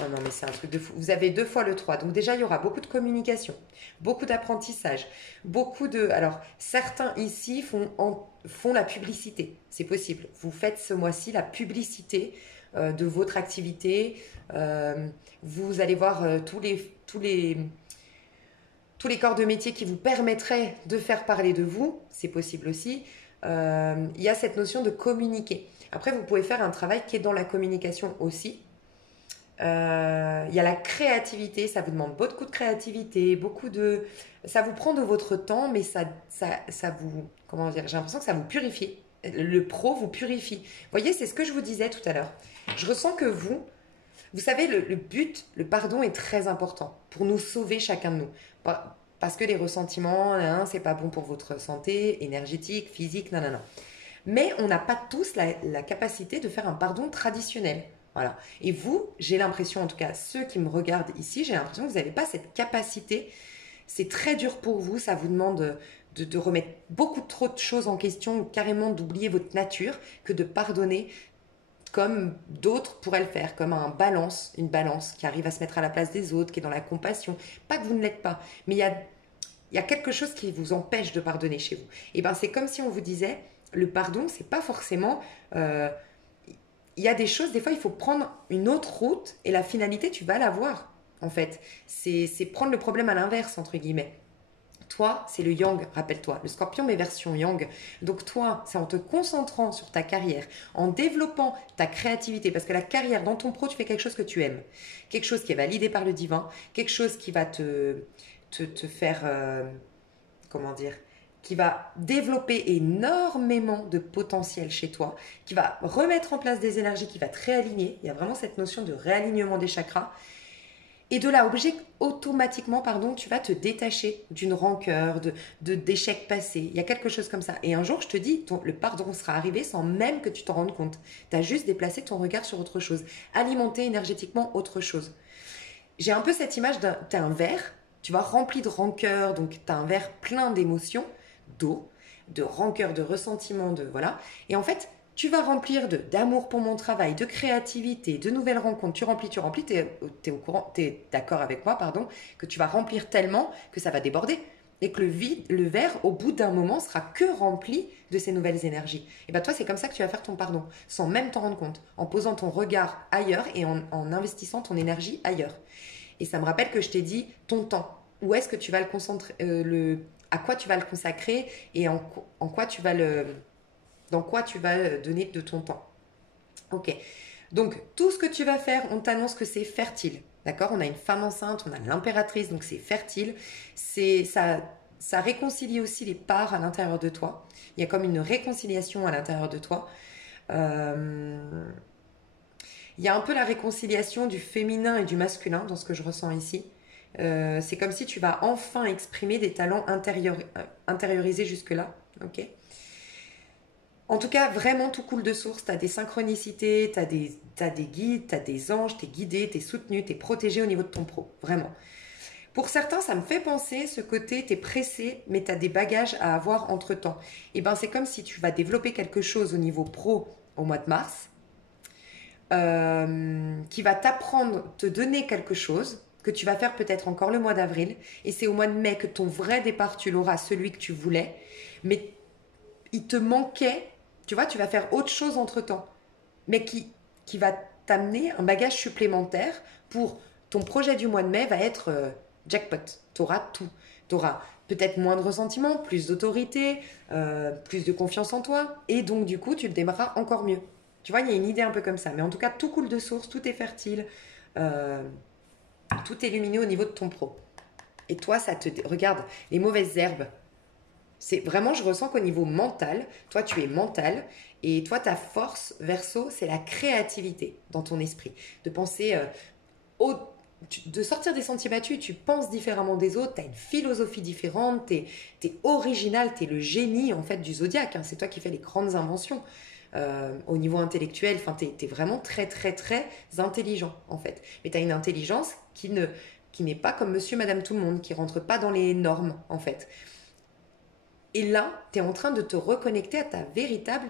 Oh non, mais c'est un truc de fou. Vous avez 2 fois le 3. Donc déjà, il y aura beaucoup de communication, beaucoup d'apprentissage, beaucoup de... Alors, certains ici font la publicité. C'est possible. Vous faites ce mois-ci la publicité de votre activité. Vous allez voir tous les corps de métier qui vous permettraient de faire parler de vous. C'est possible aussi. Il y a cette notion de communiquer. Après, vous pouvez faire un travail qui est dans la communication aussi. Il y a la créativité, ça vous demande beaucoup de créativité, beaucoup de... Ça vous prend de votre temps, mais ça vous... Comment dire? J'ai l'impression que ça vous purifie. Le pro vous purifie. Vous voyez, c'est ce que je vous disais tout à l'heure. Je ressens que vous savez, le but, le pardon est très important pour nous sauver chacun de nous. Parce que les ressentiments, hein, c'est pas bon pour votre santé énergétique, physique, non, non, non. Mais on n'a pas tous la capacité de faire un pardon traditionnel. Voilà. Et vous, j'ai l'impression, en tout cas, ceux qui me regardent ici, j'ai l'impression que vous n'avez pas cette capacité. C'est très dur pour vous, ça vous demande de remettre beaucoup trop de choses en question, ou carrément d'oublier votre nature, que de pardonner comme d'autres pourraient le faire, comme une balance qui arrive à se mettre à la place des autres, qui est dans la compassion. Pas que vous ne l'êtes pas, mais il y a quelque chose qui vous empêche de pardonner chez vous. Et bien, c'est comme si on vous disait, le pardon, c'est pas forcément... il y a des choses, des fois, il faut prendre une autre route et la finalité, tu vas l'avoir, en fait. C'est prendre le problème à l'inverse, entre guillemets. Toi, c'est le yang, rappelle-toi. Le scorpion, mais version yang. Donc toi, c'est en te concentrant sur ta carrière, en développant ta créativité, parce que la carrière, dans ton pro, tu fais quelque chose que tu aimes. Quelque chose qui est validé par le divin, quelque chose qui va te faire... comment dire, qui va développer énormément de potentiel chez toi, qui va remettre en place des énergies, qui va te réaligner. Il y a vraiment cette notion de réalignement des chakras. Et de là, automatiquement, pardon, tu vas te détacher d'une rancœur, d'échecs passés. Il y a quelque chose comme ça. Et un jour, je te dis, le pardon sera arrivé sans même que tu t'en rendes compte. Tu as juste déplacé ton regard sur autre chose, alimenté énergétiquement autre chose. J'ai un peu cette image tu as un verre, tu vois, rempli de rancœur, donc tu as un verre plein d'émotions, d'eau, de rancœur, de ressentiment, de voilà. Et en fait, tu vas remplir d'amour pour mon travail, de créativité, de nouvelles rencontres. Tu remplis, t'es au courant, t'es d'accord avec moi, pardon, que tu vas remplir tellement que ça va déborder. Et que le verre, au bout d'un moment, sera que rempli de ces nouvelles énergies. Et bien toi, c'est comme ça que tu vas faire ton pardon, sans même t'en rendre compte, en posant ton regard ailleurs et en investissant ton énergie ailleurs. Et ça me rappelle que je t'ai dit ton temps. Où est-ce que tu vas le concentrer, à quoi tu vas le consacrer et en quoi tu vas dans quoi tu vas donner de ton temps. Ok. Donc, tout ce que tu vas faire, on t'annonce que c'est fertile. D'accord? On a une femme enceinte, on a l'impératrice, donc c'est fertile. Ça réconcilie aussi les parts à l'intérieur de toi. Il y a comme une réconciliation à l'intérieur de toi. Il y a un peu la réconciliation du féminin et du masculin dans ce que je ressens ici. C'est comme si tu vas enfin exprimer des talents intériorisés jusque-là. Ok. En tout cas, vraiment tout coule de source. Tu as des synchronicités, tu as des guides, tu as des anges, tu es guidé, tu es soutenu, tu es protégé au niveau de ton pro. Vraiment. Pour certains, ça me fait penser ce côté, tu es pressé, mais tu as des bagages à avoir entre-temps. Et ben c'est comme si tu vas développer quelque chose au niveau pro au mois de mars, qui va t'apprendre, te donner quelque chose que tu vas faire peut-être encore le mois d'avril. Et c'est au mois de mai que ton vrai départ, tu l'auras, celui que tu voulais. Mais il te manquait, tu vois, tu vas faire autre chose entre-temps, mais qui va t'amener un bagage supplémentaire pour ton projet du mois de mai va être jackpot. Tu auras tout. Tu auras peut-être moins de ressentiment, plus d'autorité, plus de confiance en toi. Et donc, du coup, tu le démarreras encore mieux. Tu vois, il y a une idée un peu comme ça. Mais en tout cas, tout coule de source, tout est fertile, tout est lumineux au niveau de ton pro. Et toi, ça te... Regarde, les mauvaises herbes. C'est vraiment, je ressens qu'au niveau mental, toi, tu es mental. Et toi, ta force, Verseau, c'est la créativité dans ton esprit. De penser de sortir des sentiers battus, tu penses différemment des autres, tu as une philosophie différente, tu es original, tu es le génie en fait du zodiaque, hein, c'est toi qui fais les grandes inventions. Au niveau intellectuel, tu es vraiment très très très intelligent en fait. Mais tu as une intelligence qui n'est pas comme monsieur, madame, tout le monde, qui rentre pas dans les normes en fait. Et là, tu es en train de te reconnecter à ta véritable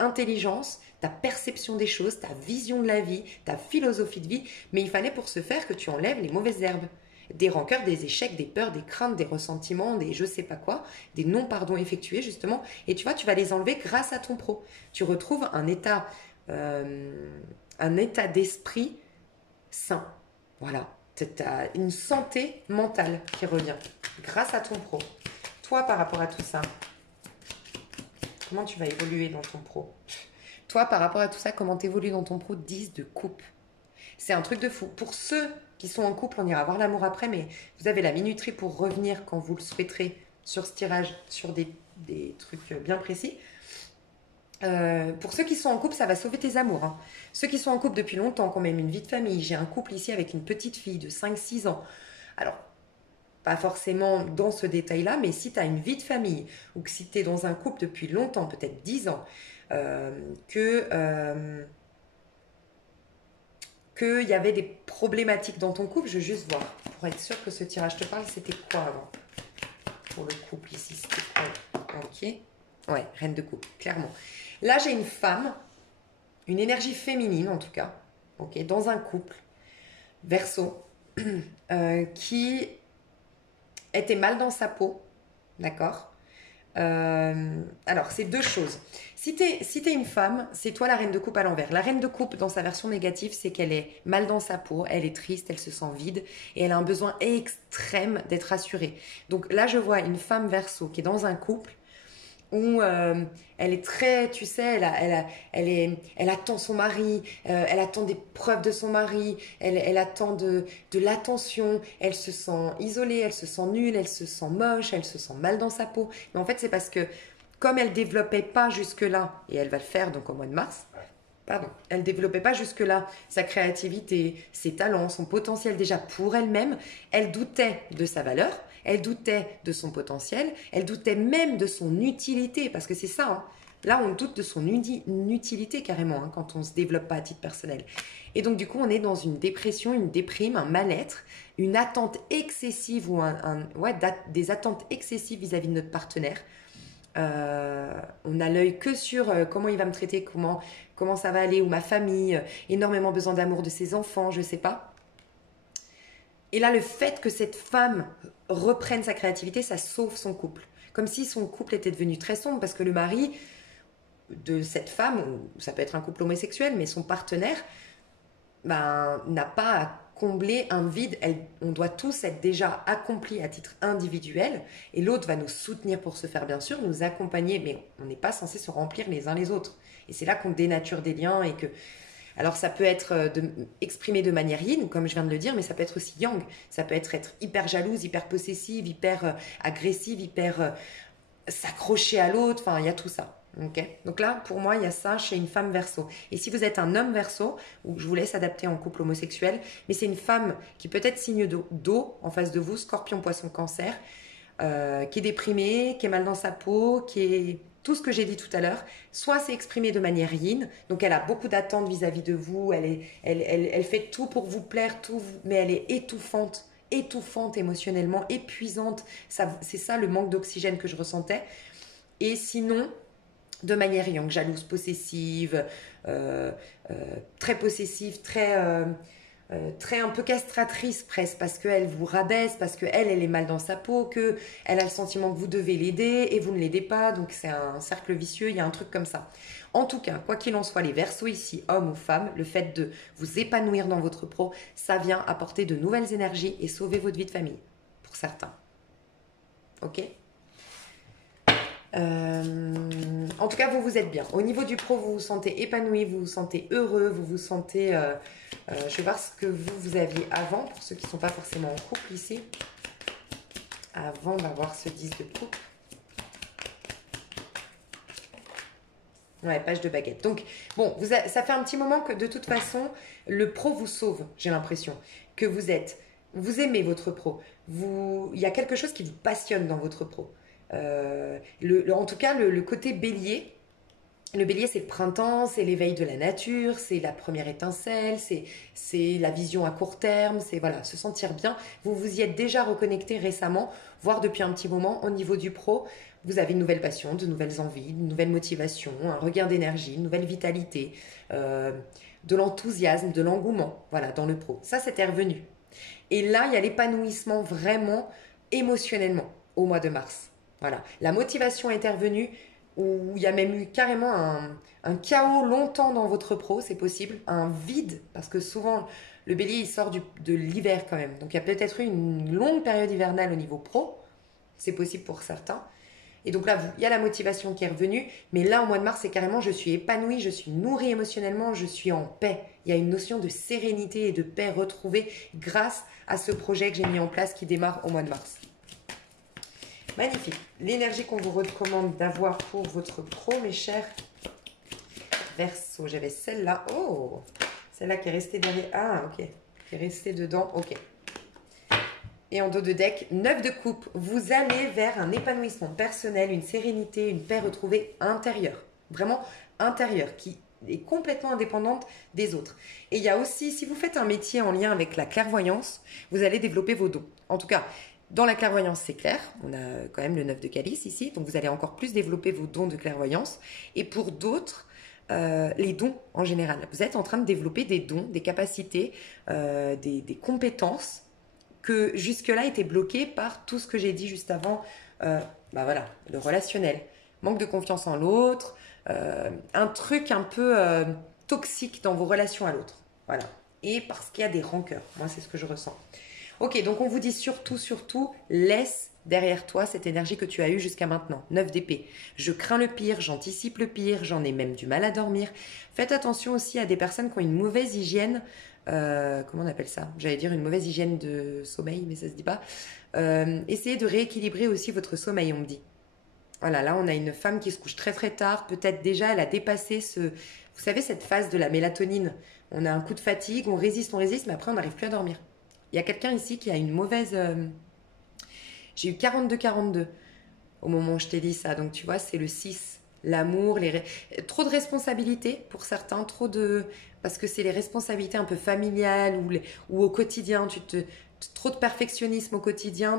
intelligence, ta perception des choses, ta vision de la vie, ta philosophie de vie. Mais il fallait pour ce faire que tu enlèves les mauvaises herbes. Des rancœurs, des échecs, des peurs, des craintes, des ressentiments, des je sais pas quoi, des non-pardons effectués justement. Et tu vois, tu vas les enlever grâce à ton pro. Tu retrouves un état d'esprit sain. Voilà. Tu as une santé mentale qui revient grâce à ton pro. Toi, par rapport à tout ça, comment tu vas évoluer dans ton pro? Toi, par rapport à tout ça, comment t'évolues dans ton pro? 10 de coupe. C'est un truc de fou. Pour ceux qui sont en couple, on ira voir l'amour après, mais vous avez la minuterie pour revenir quand vous le souhaiterez sur ce tirage, sur des trucs bien précis. Pour ceux qui sont en couple, ça va sauver tes amours. Hein. Ceux qui sont en couple depuis longtemps, qui ont même une vie de famille. J'ai un couple ici avec une petite fille de 5-6 ans. Alors, pas forcément dans ce détail-là, mais si tu as une vie de famille ou que si tu es dans un couple depuis longtemps, peut-être 10 ans, qu'il y avait des problématiques dans ton couple, je veux juste voir, pour être sûr que ce tirage te parle, c'était quoi avant? Pour le couple ici, c'était quoi? Ok. Ouais, reine de coupe, clairement. Là, j'ai une femme, une énergie féminine en tout cas, ok, dans un couple, Verseau, qui était mal dans sa peau, d'accord? Alors, c'est deux choses. Si t'es une femme, c'est toi la reine de coupe à l'envers. La reine de coupe, dans sa version négative, c'est qu'elle est mal dans sa peau, elle est triste, elle se sent vide et elle a un besoin extrême d'être rassurée. Donc là, je vois une femme Verseau qui est dans un couple où elle est très, tu sais, elle attend son mari, elle attend des preuves de son mari, elle attend de l'attention, elle se sent isolée, elle se sent nulle, elle se sent moche, elle se sent mal dans sa peau. Mais en fait, c'est parce que comme elle développait pas jusque-là, et elle va le faire donc au mois de mars, pardon, elle développait pas jusque-là sa créativité, ses talents, son potentiel déjà pour elle-même, elle doutait de sa valeur, elle doutait de son potentiel, elle doutait même de son utilité, parce que c'est ça, hein. Là on doute de son utilité carrément, hein, quand on ne se développe pas à titre personnel. Et donc du coup on est dans une dépression, une déprime, un mal-être, une attente excessive ou des attentes excessives vis-à-vis de notre partenaire. On a l'œil que sur comment il va me traiter, comment ça va aller, ou ma famille, énormément besoin d'amour de ses enfants, je sais pas. Et là, le fait que cette femme reprenne sa créativité, ça sauve son couple. Comme si son couple était devenu très sombre, parce que le mari de cette femme, ou ça peut être un couple homosexuel, mais son partenaire, n'a pas à combler un vide. On doit tous être déjà accomplis à titre individuel, et l'autre va nous soutenir pour ce faire, bien sûr, nous accompagner, mais on n'est pas censé se remplir les uns les autres. Et c'est là qu'on dénature des liens et que... Alors ça peut être exprimé de manière yin, comme je viens de le dire, mais ça peut être aussi yang. Ça peut être hyper jalouse, hyper possessive, hyper agressive, hyper s'accrocher à l'autre, enfin il y a tout ça. Okay. Donc là, pour moi, il y a ça chez une femme Verseau. Et si vous êtes un homme Verseau, ou je vous laisse adapter en couple homosexuel, mais c'est une femme qui peut être signe d'eau en face de vous, Scorpion, Poisson, Cancer, qui est déprimée, qui est mal dans sa peau, qui est tout ce que j'ai dit tout à l'heure. Soit c'est exprimé de manière yin, donc elle a beaucoup d'attentes vis-à-vis de vous, elle fait tout pour vous plaire, mais elle est étouffante émotionnellement, épuisante. C'est ça le manque d'oxygène que je ressentais. Et sinon, de manière jalouse, possessive, très possessive, très très un peu castratrice presque, parce qu'elle vous rabaisse, parce qu'elle, elle est mal dans sa peau, qu'elle a le sentiment que vous devez l'aider et vous ne l'aidez pas, donc c'est un cercle vicieux, il y a un truc comme ça. En tout cas, quoi qu'il en soit, les Verseaux ici, hommes ou femmes, le fait de vous épanouir dans votre pro, ça vient apporter de nouvelles énergies et sauver votre vie de famille, pour certains. Ok. En tout cas, vous êtes bien. Au niveau du pro, vous vous sentez épanoui, vous vous sentez heureux, vous vous sentez... je vais voir ce que vous aviez avant, pour ceux qui ne sont pas forcément en couple ici. Avant d'avoir ce 10 de coupe. Ouais, page de baguette. Donc, bon, ça fait un petit moment que de toute façon, le pro vous sauve, j'ai l'impression. Que vous aimez votre pro. Il y a quelque chose qui vous passionne dans votre pro. En tout cas, le côté bélier, le bélier, c'est le printemps, c'est l'éveil de la nature, c'est la première étincelle, c'est la vision à court terme, c'est voilà, se sentir bien. Vous vous y êtes déjà reconnecté récemment, voire depuis un petit moment au niveau du pro. Vous avez une nouvelle passion, de nouvelles envies, une nouvelle motivation, un regain d'énergie, une nouvelle vitalité, de l'enthousiasme, de l'engouement, voilà, dans le pro. Ça, c'était revenu. Et là, il y a l'épanouissement vraiment émotionnellement au mois de mars. Voilà, la motivation est intervenue, où il y a même eu carrément un chaos longtemps dans votre pro, c'est possible, un vide, parce que souvent le bélier il sort de l'hiver quand même, donc il y a peut-être eu une longue période hivernale au niveau pro, c'est possible pour certains, et donc là il y a la motivation qui est revenue, mais là au mois de mars c'est carrément je suis épanouie, je suis nourrie émotionnellement, je suis en paix, il y a une notion de sérénité et de paix retrouvée grâce à ce projet que j'ai mis en place qui démarre au mois de mars. Magnifique. L'énergie qu'on vous recommande d'avoir pour votre pro, mes chers Verseaux. J'avais celle-là. Oh, celle-là qui est restée derrière. Ah, ok. Qui est restée dedans. Ok. Et en dos de deck, 9 de coupe. Vous allez vers un épanouissement personnel, une sérénité, une paix retrouvée intérieure. Vraiment intérieure, qui est complètement indépendante des autres. Et il y a aussi, si vous faites un métier en lien avec la clairvoyance, vous allez développer vos dons. En tout cas, dans la clairvoyance, c'est clair. On a quand même le 9 de calice ici. Donc, vous allez encore plus développer vos dons de clairvoyance. Et pour d'autres, les dons en général. Vous êtes en train de développer des dons, des capacités, des compétences que jusque-là étaient bloquées par tout ce que j'ai dit juste avant. Voilà, le relationnel. Manque de confiance en l'autre. Un truc un peu toxique dans vos relations à l'autre. Voilà. Et parce qu'il y a des rancœurs. Moi, c'est ce que je ressens. Ok, donc on vous dit surtout, laisse derrière toi cette énergie que tu as eue jusqu'à maintenant. 9 d'épée. Je crains le pire, j'anticipe le pire, j'en ai même du mal à dormir. Faites attention aussi à des personnes qui ont une mauvaise hygiène. Comment on appelle ça? J'allais dire une mauvaise hygiène de sommeil, mais ça se dit pas. Essayez de rééquilibrer aussi votre sommeil, on me dit. Voilà, là on a une femme qui se couche très très tard. Peut-être déjà elle a dépassé vous savez, cette phase de la mélatonine. On a un coup de fatigue, on résiste, mais après on n'arrive plus à dormir. Il y a quelqu'un ici qui a une mauvaise... J'ai eu 42-42 au moment où je t'ai dit ça. Donc, tu vois, c'est le 6. L'amour, trop de responsabilités pour certains. Parce que c'est les responsabilités un peu familiales ou au quotidien. Trop de perfectionnisme au quotidien.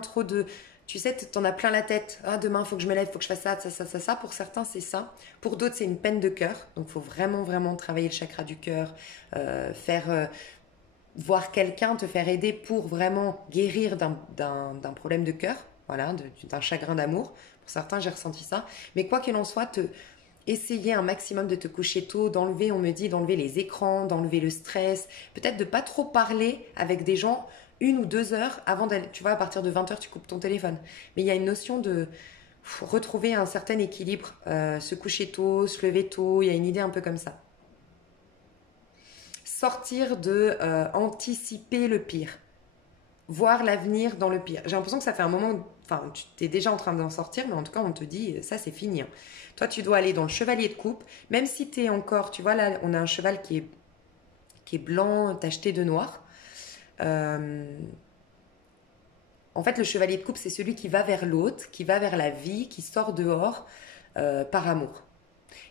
Tu sais, t'en as plein la tête. Ah, demain, il faut que je me lève, il faut que je fasse ça. Pour certains, c'est ça. Pour d'autres, c'est une peine de cœur. Donc, il faut vraiment, vraiment travailler le chakra du cœur. Voir quelqu'un te faire aider pour vraiment guérir d'un problème de cœur, voilà, d'un chagrin d'amour. Pour certains, j'ai ressenti ça. Mais quoi qu'il en soit, essayer un maximum de te coucher tôt, d'enlever les écrans, d'enlever le stress, peut-être de pas trop parler avec des gens 1 ou 2 heures avant d'aller, tu vois, à partir de 20 heures, tu coupes ton téléphone. Mais il y a une notion de retrouver un certain équilibre, se coucher tôt, se lever tôt, il y a une idée un peu comme ça. Sortir de anticiper le pire, voir l'avenir dans le pire. J'ai l'impression que ça fait un moment, enfin tu es déjà en train d'en sortir, mais en tout cas on te dit ça c'est fini. Toi tu dois aller dans le chevalier de coupe, même si tu es encore, tu vois là on a un cheval qui est blanc tacheté de noir. En fait le chevalier de coupe c'est celui qui va vers l'autre, qui va vers la vie, qui sort dehors par amour.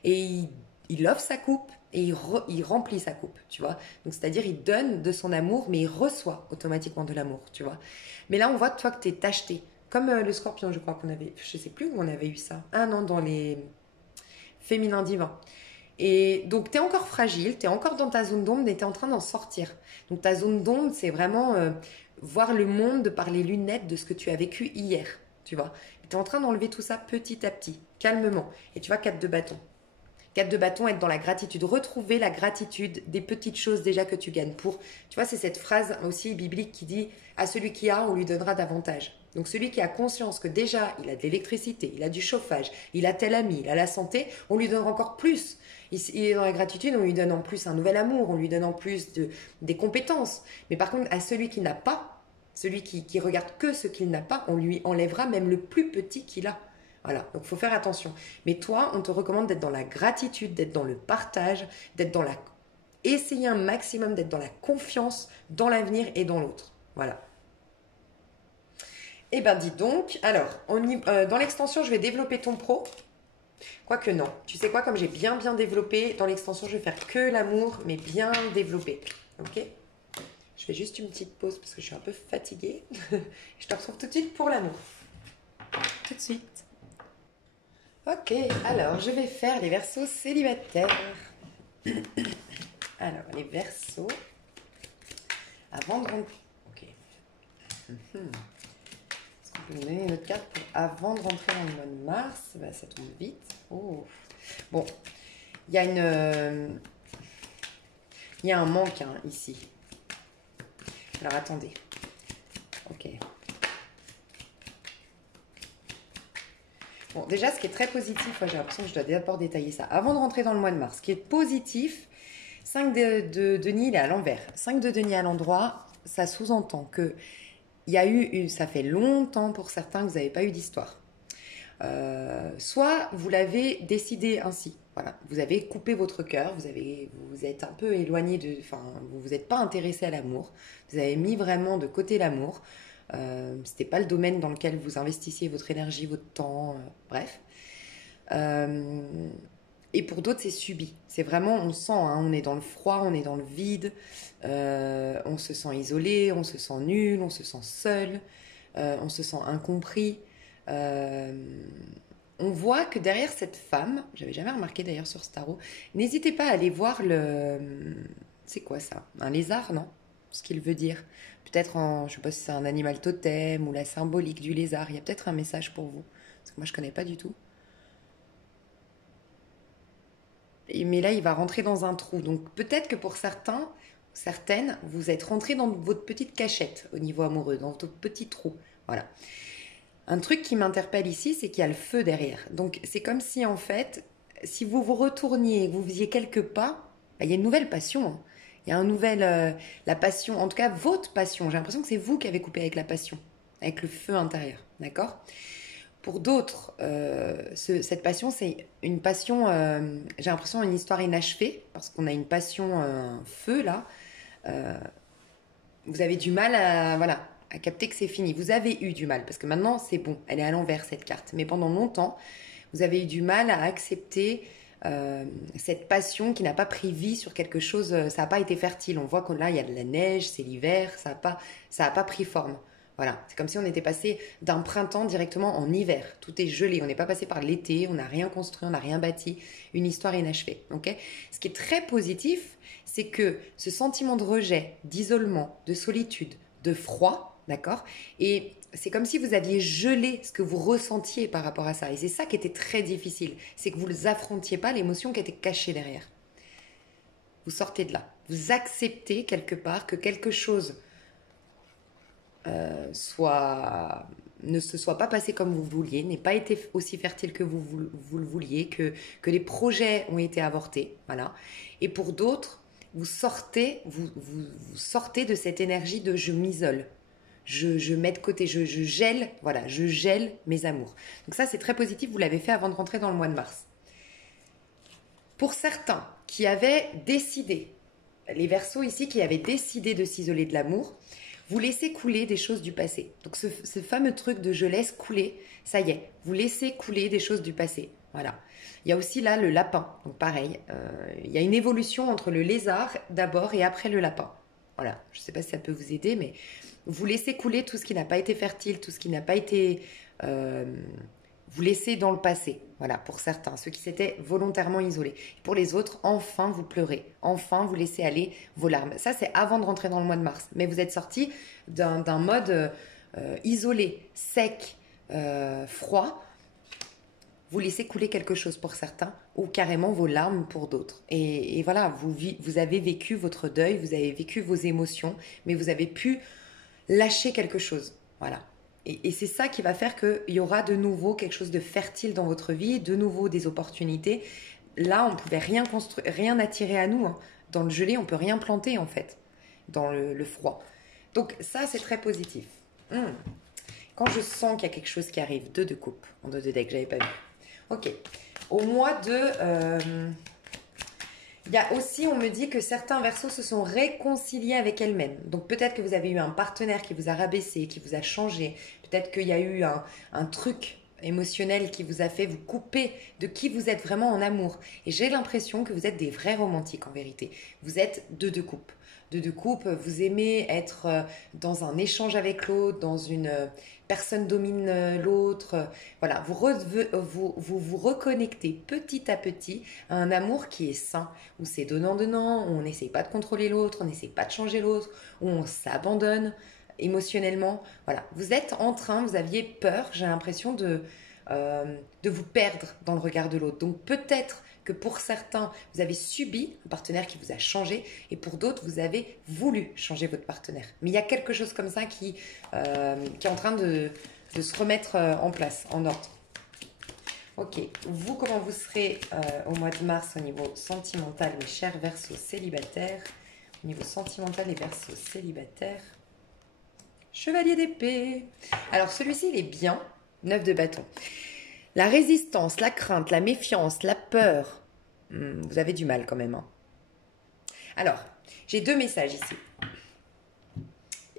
Et il offre sa coupe, et il remplit sa coupe, tu vois. Donc, c'est-à-dire, il donne de son amour, mais il reçoit automatiquement de l'amour, tu vois. Mais là, on voit, toi, que tu es tacheté. Comme le scorpion, je crois qu'on avait... Je sais plus où on avait eu ça. Ah non, dans les féminins divins. Et donc, tu es encore fragile, tu es encore dans ta zone d'ombre, mais tu es en train d'en sortir. Donc, ta zone d'ombre, c'est vraiment voir le monde par les lunettes de ce que tu as vécu hier, tu vois. Tu es en train d'enlever tout ça petit à petit, calmement. Et tu vois, 4 de bâton. 4 de bâton, être dans la gratitude, retrouver la gratitude des petites choses déjà que tu gagnes. Tu vois, c'est cette phrase aussi biblique qui dit à celui qui a, on lui donnera davantage. Donc celui qui a conscience que déjà il a de l'électricité, il a du chauffage, il a tel ami, il a la santé, on lui donnera encore plus. Il est dans la gratitude, on lui donne en plus un nouvel amour, on lui donne en plus des compétences. Mais par contre, à celui qui n'a pas, celui qui regarde que ce qu'il n'a pas, on lui enlèvera même le plus petit qu'il a. Voilà, donc il faut faire attention. Mais toi, on te recommande d'être dans la gratitude, d'être dans le partage, d'être dans la... Essayer un maximum d'être dans la confiance dans l'avenir et dans l'autre. Voilà. Eh ben dis donc, alors, dans l'extension, je vais développer ton pro. Quoique non. Tu sais quoi, comme j'ai bien développé, dans l'extension, je vais faire que l'amour, mais bien développé. Ok? Je fais juste une petite pause parce que je suis un peu fatiguée. Je te retrouve tout de suite pour l'amour. Tout de suite. Ok, alors je vais faire les Verseaux célibataires. Alors, les Verseaux. Avant de rentrer. Ok. Est-ce qu'on peut me donner une autre carte pour avant de rentrer dans le mois de mars? Bah, ça tombe vite. Oh. Bon, il y a il y a un manque hein, ici. Alors attendez. Ok. Bon, déjà, ce qui est très positif, j'ai l'impression que je dois d'abord détailler ça. Avant de rentrer dans le mois de mars, ce qui est positif, 5 de denier, il est à l'envers. 5 de denier à l'endroit, ça sous-entend que ça fait longtemps pour certains que vous n'avez pas eu d'histoire. Soit vous l'avez décidé ainsi. Voilà, vous avez coupé votre cœur, vous êtes un peu éloigné vous vous êtes pas intéressé à l'amour. Vous avez mis vraiment de côté l'amour. C'était pas le domaine dans lequel vous investissiez votre énergie, votre temps, bref. Et pour d'autres, c'est subi. C'est vraiment, on sent, hein, on est dans le froid, on est dans le vide, on se sent isolé, on se sent nul, on se sent seul, on se sent incompris. On voit que derrière cette femme, j'avais jamais remarqué d'ailleurs sur ce tarot, n'hésitez pas à aller voir c'est quoi ça? Un lézard, non? Ce qu'il veut dire. Peut-être je sais pas si c'est un animal totem ou la symbolique du lézard. Il y a peut-être un message pour vous. Parce que moi, je connais pas du tout. Mais là, il va rentrer dans un trou. Donc peut-être que pour certaines, vous êtes rentré dans votre petite cachette au niveau amoureux, dans votre petit trou. Voilà. Un truc qui m'interpelle ici, c'est qu'il y a le feu derrière. Donc c'est comme si en fait, si vous vous retourniez, vous faisiez quelques pas, bah, il y a une nouvelle passion. Hein. Il y a la passion, en tout cas votre passion. J'ai l'impression que c'est vous qui avez coupé avec la passion, avec le feu intérieur. D'accord ? Pour d'autres, cette passion, c'est une passion, j'ai l'impression, une histoire inachevée, parce qu'on a une passion, un feu là. Vous avez du mal à capter que c'est fini. Vous avez eu du mal, parce que maintenant c'est bon, elle est à l'envers cette carte. Mais pendant longtemps, vous avez eu du mal à accepter cette passion qui n'a pas pris vie sur quelque chose, ça n'a pas été fertile. On voit que là, il y a de la neige, c'est l'hiver, ça n'a pas pris forme. Voilà, c'est comme si on était passé d'un printemps directement en hiver. Tout est gelé, on n'est pas passé par l'été, on n'a rien construit, on n'a rien bâti, une histoire inachevée. Okay, ce qui est très positif, c'est que ce sentiment de rejet, d'isolement, de solitude, de froid, d'accord, et c'est comme si vous aviez gelé ce que vous ressentiez par rapport à ça. Et c'est ça qui était très difficile, c'est que vous ne affrontiez pas l'émotion qui était cachée derrière. Vous sortez de là, vous acceptez quelque part que quelque chose ne se soit pas passé comme vous vouliez, n'ait pas été aussi fertile que vous le vouliez, que les projets ont été avortés, voilà. Et pour d'autres, vous sortez de cette énergie de je m'isole, je mets de côté, je gèle, voilà, je gèle mes amours. Donc ça, c'est très positif, vous l'avez fait avant de rentrer dans le mois de mars. Pour certains qui avaient décidé, les Verseaux ici, qui avaient décidé de s'isoler de l'amour, vous laissez couler des choses du passé. Donc ce fameux truc de je laisse couler, ça y est, vous laissez couler des choses du passé. Voilà. Il y a aussi là le lapin. Donc pareil, il y a une évolution entre le lézard d'abord et après le lapin. Voilà, je ne sais pas si ça peut vous aider, mais vous laissez couler tout ce qui n'a pas été fertile, tout ce qui n'a pas été vous laissez dans le passé. Voilà, pour certains, ceux qui s'étaient volontairement isolés. Pour les autres, enfin, vous pleurez. Enfin, vous laissez aller vos larmes. Ça, c'est avant de rentrer dans le mois de mars. Mais vous êtes sorti d'un mode isolé, sec, froid. Vous laissez couler quelque chose pour certains ou carrément vos larmes pour d'autres. Et voilà, vous avez vécu votre deuil, vous avez vécu vos émotions, mais vous avez pu lâcher quelque chose. Voilà. Et c'est ça qui va faire qu'il y aura de nouveau quelque chose de fertile dans votre vie, de nouveau des opportunités. Là, on ne pouvait rien construire, rien attirer à nous, hein. Dans le gelé, on ne peut rien planter en fait, dans le froid. Donc ça, c'est très positif. Quand je sens qu'il y a quelque chose qui arrive, 2 de coupe, en 2 de deck, j'avais pas vu. Ok. Au mois de... il y a aussi, on me dit que certains Verseaux se sont réconciliés avec elles-mêmes. Donc peut-être que vous avez eu un partenaire qui vous a rabaissé, qui vous a changé. Peut-être qu'il y a eu un truc émotionnel qui vous a fait vous couper de qui vous êtes vraiment en amour. Et j'ai l'impression que vous êtes des vrais romantiques en vérité. Vous êtes 2 de coupe. 2 de coupe, vous aimez être dans un échange avec l'autre, dans une... personne domine l'autre. Voilà, vous reconnectez petit à petit à un amour qui est sain, où c'est donnant-donnant, où on n'essaye pas de contrôler l'autre, on n'essaye pas de changer l'autre, où on s'abandonne émotionnellement. Voilà, vous êtes en train, vous aviez peur, j'ai l'impression de vous perdre dans le regard de l'autre. Donc peut-être que pour certains, vous avez subi un partenaire qui vous a changé et pour d'autres, vous avez voulu changer votre partenaire. Mais il y a quelque chose comme ça qui est en train de se remettre en place, en ordre. Ok, vous, comment vous serez au mois de mars au niveau sentimental, mes chers Verseaux célibataires? Au niveau sentimental et Verseaux célibataires. Chevalier d'épée. Alors celui-ci, il est bien. 9 de bâton. La résistance, la crainte, la méfiance, la peur. Vous avez du mal quand même. Hein. Alors, j'ai 2 messages ici.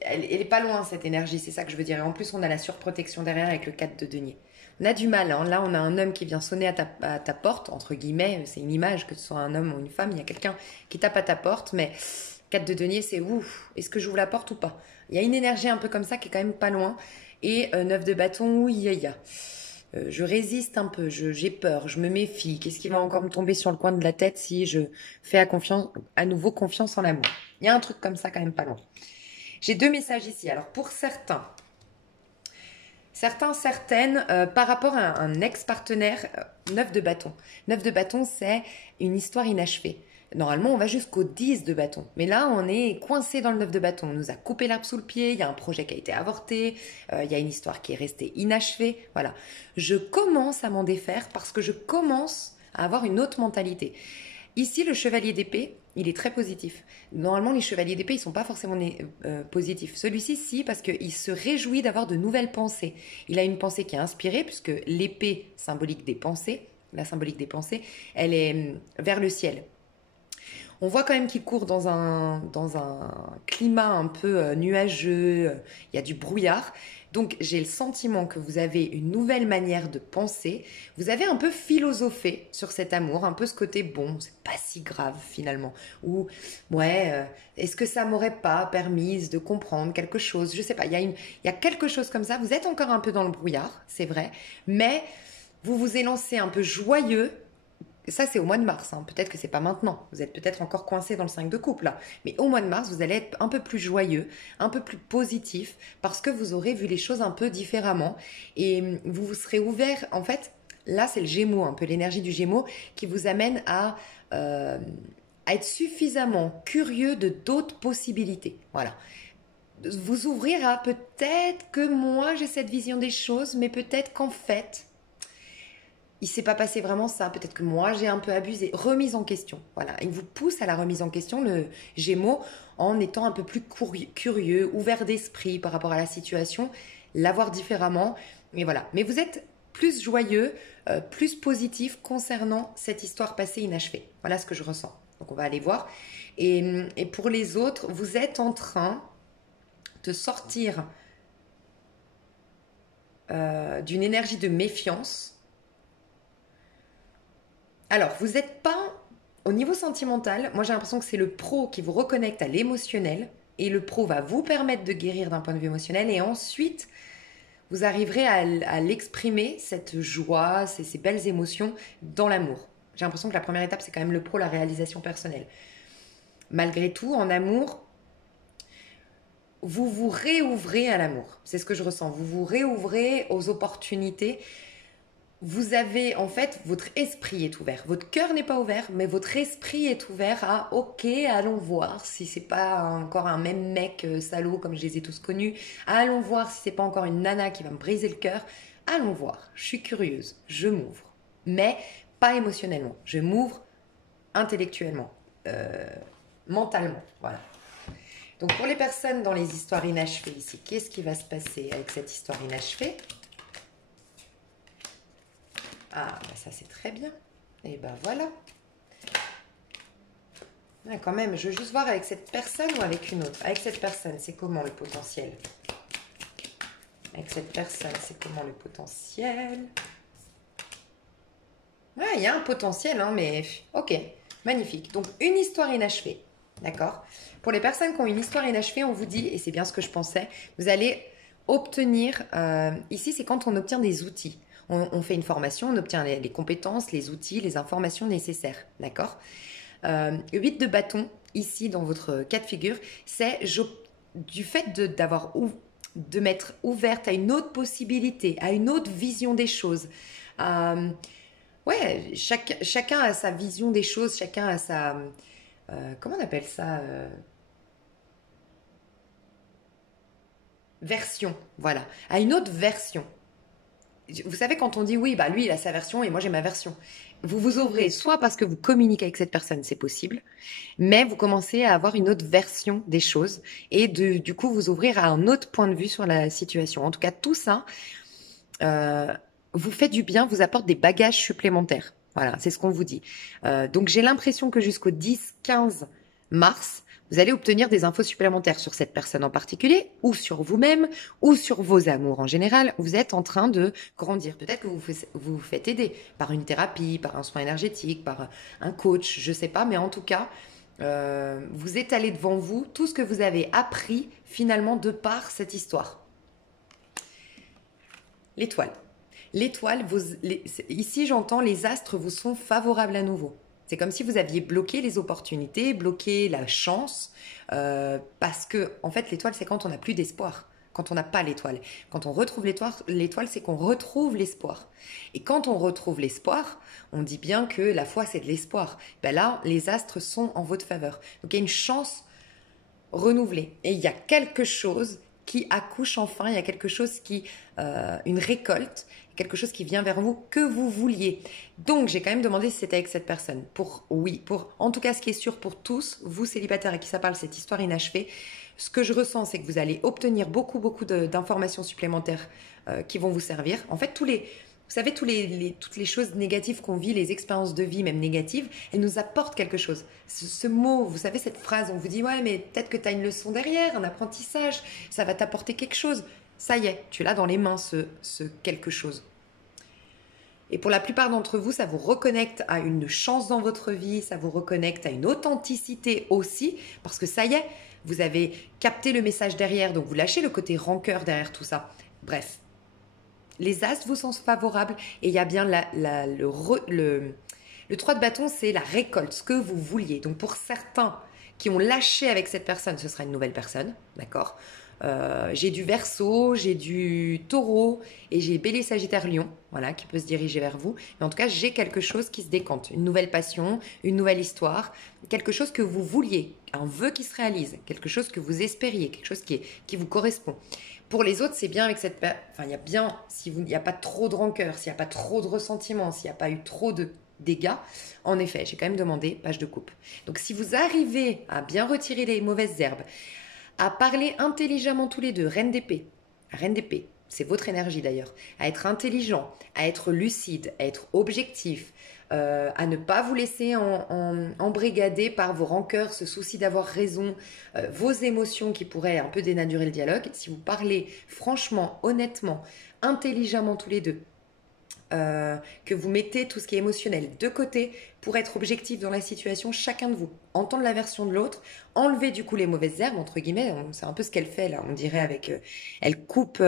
Elle est pas loin cette énergie, c'est ça que je veux dire. Et en plus, on a la surprotection derrière avec le 4 de denier. On a du mal. Hein. Là, on a un homme qui vient sonner à ta porte, entre guillemets. C'est une image, que ce soit un homme ou une femme. Il y a quelqu'un qui tape à ta porte, mais 4 de denier, c'est ouf. Est-ce que j'ouvre la porte ou pas? Il y a une énergie un peu comme ça qui est quand même pas loin. Et 9 de bâton, oui, il y a. Je résiste un peu, j'ai peur, je me méfie. Qu'est-ce qui va encore me tomber sur le coin de la tête si je fais à nouveau confiance en l'amour? Il y a un truc comme ça quand même pas loin. J'ai 2 messages ici. Alors pour certaines, par rapport à un ex-partenaire, 9 de bâton. 9 de bâton, c'est une histoire inachevée. Normalement, on va jusqu'au 10 de bâton. Mais là, on est coincé dans le 9 de bâton. On nous a coupé l'herbe sous le pied, il y a un projet qui a été avorté, il y a une histoire qui est restée inachevée. Voilà. Je commence à m'en défaire parce que je commence à avoir une autre mentalité. Ici, le chevalier d'épée, il est très positif. Normalement, les chevaliers d'épée, ils ne sont pas forcément positifs. Celui-ci, si, parce qu'il se réjouit d'avoir de nouvelles pensées. Il a une pensée qui est inspirée, puisque l'épée symbolique des pensées, la symbolique des pensées, elle est vers le ciel. On voit quand même qu'il court dans un climat un peu nuageux, il y a du brouillard. Donc j'ai le sentiment que vous avez une nouvelle manière de penser. Vous avez un peu philosophé sur cet amour, un peu ce côté bon, c'est pas si grave finalement. Ou ouais, est-ce que ça m'aurait pas permis de comprendre quelque chose? Je sais pas, il y a quelque chose comme ça. Vous êtes encore un peu dans le brouillard, c'est vrai, mais vous vous élancez un peu joyeux. Ça, c'est au mois de mars. Hein. Peut-être que c'est pas maintenant. Vous êtes peut-être encore coincé dans le 5 de coupe, là. Mais au mois de mars, vous allez être un peu plus joyeux, un peu plus positif, parce que vous aurez vu les choses un peu différemment. Et vous vous serez ouvert, en fait, là, c'est le Gémeaux, un peu l'énergie du Gémeaux, qui vous amène à être suffisamment curieux de d'autres possibilités. Voilà. Vous ouvrir à peut-être que moi, j'ai cette vision des choses, mais peut-être qu'en fait... il s'est pas passé vraiment ça, peut-être que moi j'ai un peu abusé. Remise en question, voilà. Il vous pousse à la remise en question, le Gémeaux, en étant un peu plus curieux, ouvert d'esprit par rapport à la situation, la voir différemment, et voilà. Mais vous êtes plus joyeux, plus positif concernant cette histoire passée inachevée. Voilà ce que je ressens. Donc on va aller voir. Et pour les autres, vous êtes en train de sortir d'une énergie de méfiance. Alors, vous n'êtes pas au niveau sentimental. Moi, j'ai l'impression que c'est le pro qui vous reconnecte à l'émotionnel. Et le pro va vous permettre de guérir d'un point de vue émotionnel. Et ensuite, vous arriverez à l'exprimer, cette joie, ces belles émotions dans l'amour. J'ai l'impression que la première étape, c'est quand même le pro, la réalisation personnelle. Malgré tout, en amour, vous vous réouvrez à l'amour. C'est ce que je ressens. Vous vous réouvrez aux opportunités. Vous avez, en fait, votre esprit est ouvert. Votre cœur n'est pas ouvert, mais votre esprit est ouvert à, ok, allons voir si c'est pas encore un même mec salaud comme je les ai tous connus. Allons voir si c'est pas encore une nana qui va me briser le cœur. Allons voir. Je suis curieuse. Je m'ouvre. Mais pas émotionnellement. Je m'ouvre intellectuellement, mentalement. Voilà. Donc pour les personnes dans les histoires inachevées ici, qu'est-ce qui va se passer avec cette histoire inachevée? Ah, bah ça c'est très bien. Et ben voilà. Ouais, quand même, je veux juste voir avec cette personne ou avec une autre. Avec cette personne, c'est comment le potentiel? Avec cette personne, c'est comment le potentiel? Ouais, il y a un potentiel, hein, mais ok, magnifique. Donc une histoire inachevée, d'accord? Pour les personnes qui ont une histoire inachevée, on vous dit, et c'est bien ce que je pensais, vous allez obtenir, ici c'est quand on obtient des outils. On fait une formation, on obtient les compétences, les outils, les informations nécessaires, d'accord? 8 de bâton, ici dans votre cas de figure, c'est du fait de m'être ouverte à une autre possibilité, à une autre vision des choses. Ouais, chacun a sa vision des choses, chacun a sa... comment on appelle ça version, voilà. À une autre version. Vous savez, quand on dit oui, bah lui, il a sa version et moi, j'ai ma version. Vous vous ouvrez, soit parce que vous communiquez avec cette personne, c'est possible, mais vous commencez à avoir une autre version des choses et du coup, vous ouvrir à un autre point de vue sur la situation. En tout cas, tout ça... vous fait du bien, vous apporte des bagages supplémentaires. Voilà, c'est ce qu'on vous dit. Donc j'ai l'impression que jusqu'au 10-15 mars, vous allez obtenir des infos supplémentaires sur cette personne en particulier, ou sur vous-même, ou sur vos amours en général. Vous êtes en train de grandir. Peut-être que vous faites aider par une thérapie, par un soin énergétique, par un coach, je sais pas, mais en tout cas, vous étalez devant vous tout ce que vous avez appris finalement de par cette histoire. L'étoile. L'étoile, ici j'entends les astres vous sont favorables à nouveau. C'est comme si vous aviez bloqué les opportunités, bloqué la chance, parce que en fait l'étoile c'est quand on n'a plus d'espoir, quand on n'a pas l'étoile. Quand on retrouve l'étoile c'est qu'on retrouve l'espoir. Et quand on retrouve l'espoir, on dit bien que la foi c'est de l'espoir. Ben là, les astres sont en votre faveur. Donc il y a une chance renouvelée. Et il y a quelque chose qui accouche enfin, il y a quelque chose une récolte, quelque chose qui vient vers vous que vous vouliez. Donc, j'ai quand même demandé si c'était avec cette personne. En tout cas, ce qui est sûr pour tous, vous célibataires à qui ça parle, cette histoire inachevée, ce que je ressens, c'est que vous allez obtenir beaucoup d'informations supplémentaires qui vont vous servir. En fait, vous savez, toutes les choses négatives qu'on vit, les expériences de vie, même négatives, elles nous apportent quelque chose. Ce mot, vous savez, cette phrase, on vous dit, ouais, mais peut-être que tu as une leçon derrière, un apprentissage, ça va t'apporter quelque chose. Ça y est, tu l'as dans les mains, ce quelque chose. Et pour la plupart d'entre vous, ça vous reconnecte à une chance dans votre vie, ça vous reconnecte à une authenticité aussi, parce que ça y est, vous avez capté le message derrière, donc vous lâchez le côté rancœur derrière tout ça. Bref, les astres vous sont favorables et il y a bien le 3 de bâton, c'est la récolte, ce que vous vouliez. Donc pour certains qui ont lâché avec cette personne, ce sera une nouvelle personne, d'accord? J'ai du Verseau, j'ai du Taureau et j'ai Bélier, Sagittaire, Lion, voilà, qui peut se diriger vers vous. Mais en tout cas, j'ai quelque chose qui se décante, une nouvelle passion, une nouvelle histoire, quelque chose que vous vouliez, un vœu qui se réalise, quelque chose que vous espériez, quelque chose qui vous correspond. Pour les autres, c'est bien avec cette... Enfin, il y a bien, s'il n'y a pas trop de rancœur, s'il n'y a pas trop de ressentiment, s'il n'y a pas eu trop de dégâts, en effet, j'ai quand même demandé page de coupe. Donc, si vous arrivez à bien retirer les mauvaises herbes, à parler intelligemment tous les deux, reine d'épée, c'est votre énergie d'ailleurs, à être intelligent, à être lucide, à être objectif, à ne pas vous laisser embrigader par vos rancœurs, ce souci d'avoir raison, vos émotions qui pourraient un peu dénaturer le dialogue. Si vous parlez franchement, honnêtement, intelligemment tous les deux, que vous mettez tout ce qui est émotionnel de côté pour être objectif dans la situation, chacun de vous. Entendre la version de l'autre, enlever du coup les mauvaises herbes, entre guillemets, c'est un peu ce qu'elle fait là, on dirait avec... elle coupe,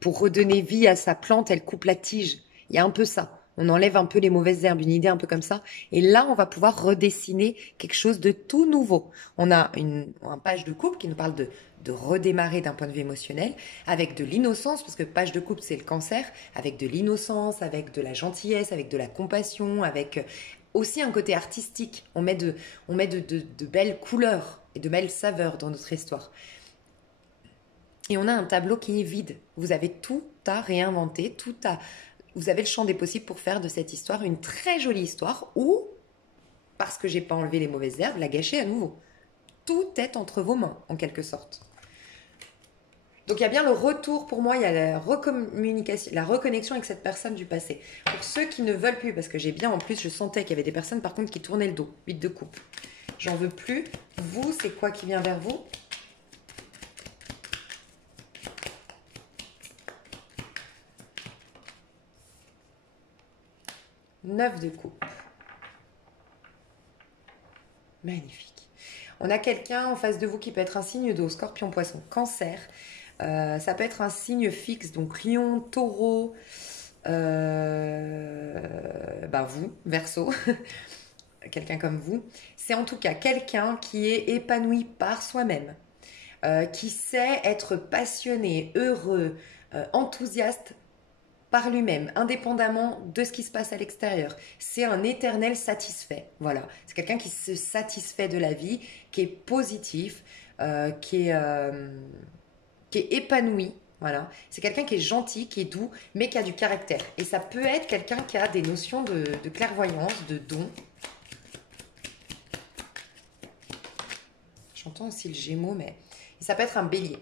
pour redonner vie à sa plante, elle coupe la tige. Il y a un peu ça. On enlève un peu les mauvaises herbes, une idée un peu comme ça. Et là, on va pouvoir redessiner quelque chose de tout nouveau. On a une page de coupe qui nous parle de redémarrer d'un point de vue émotionnel, avec de l'innocence, parce que page de coupe, c'est le cancer, avec de l'innocence, avec de la gentillesse, avec de la compassion, avec aussi un côté artistique. On met de belles couleurs et de belles saveurs dans notre histoire. Et on a un tableau qui est vide. Vous avez tout à réinventer, vous avez le champ des possibles pour faire de cette histoire une très jolie histoire ou, parce que j'ai pas enlevé les mauvaises herbes, la gâcher à nouveau. Tout est entre vos mains, en quelque sorte. Donc il y a bien le retour, pour moi, il y a la recommunication, la reconnexion avec cette personne du passé. Pour ceux qui ne veulent plus, parce que j'ai bien, en plus, je sentais qu'il y avait des personnes, par contre, qui tournaient le dos. 8 de coupe. J'en veux plus. Vous, c'est quoi qui vient vers vous? Neuf de coupe. Magnifique. On a quelqu'un en face de vous qui peut être un signe d'eau, scorpion, poisson, cancer. Ça peut être un signe fixe, donc lion, taureau, vous, verseau, quelqu'un comme vous. C'est en tout cas quelqu'un qui est épanoui par soi-même, qui sait être passionné, heureux, enthousiaste par lui-même, indépendamment de ce qui se passe à l'extérieur. C'est un éternel satisfait. Voilà. C'est quelqu'un qui se satisfait de la vie, qui est positif, qui est épanoui. Voilà. C'est quelqu'un qui est gentil, qui est doux, mais qui a du caractère. Et ça peut être quelqu'un qui a des notions de clairvoyance, de don. J'entends aussi le Gémeaux, mais ça peut être un bélier.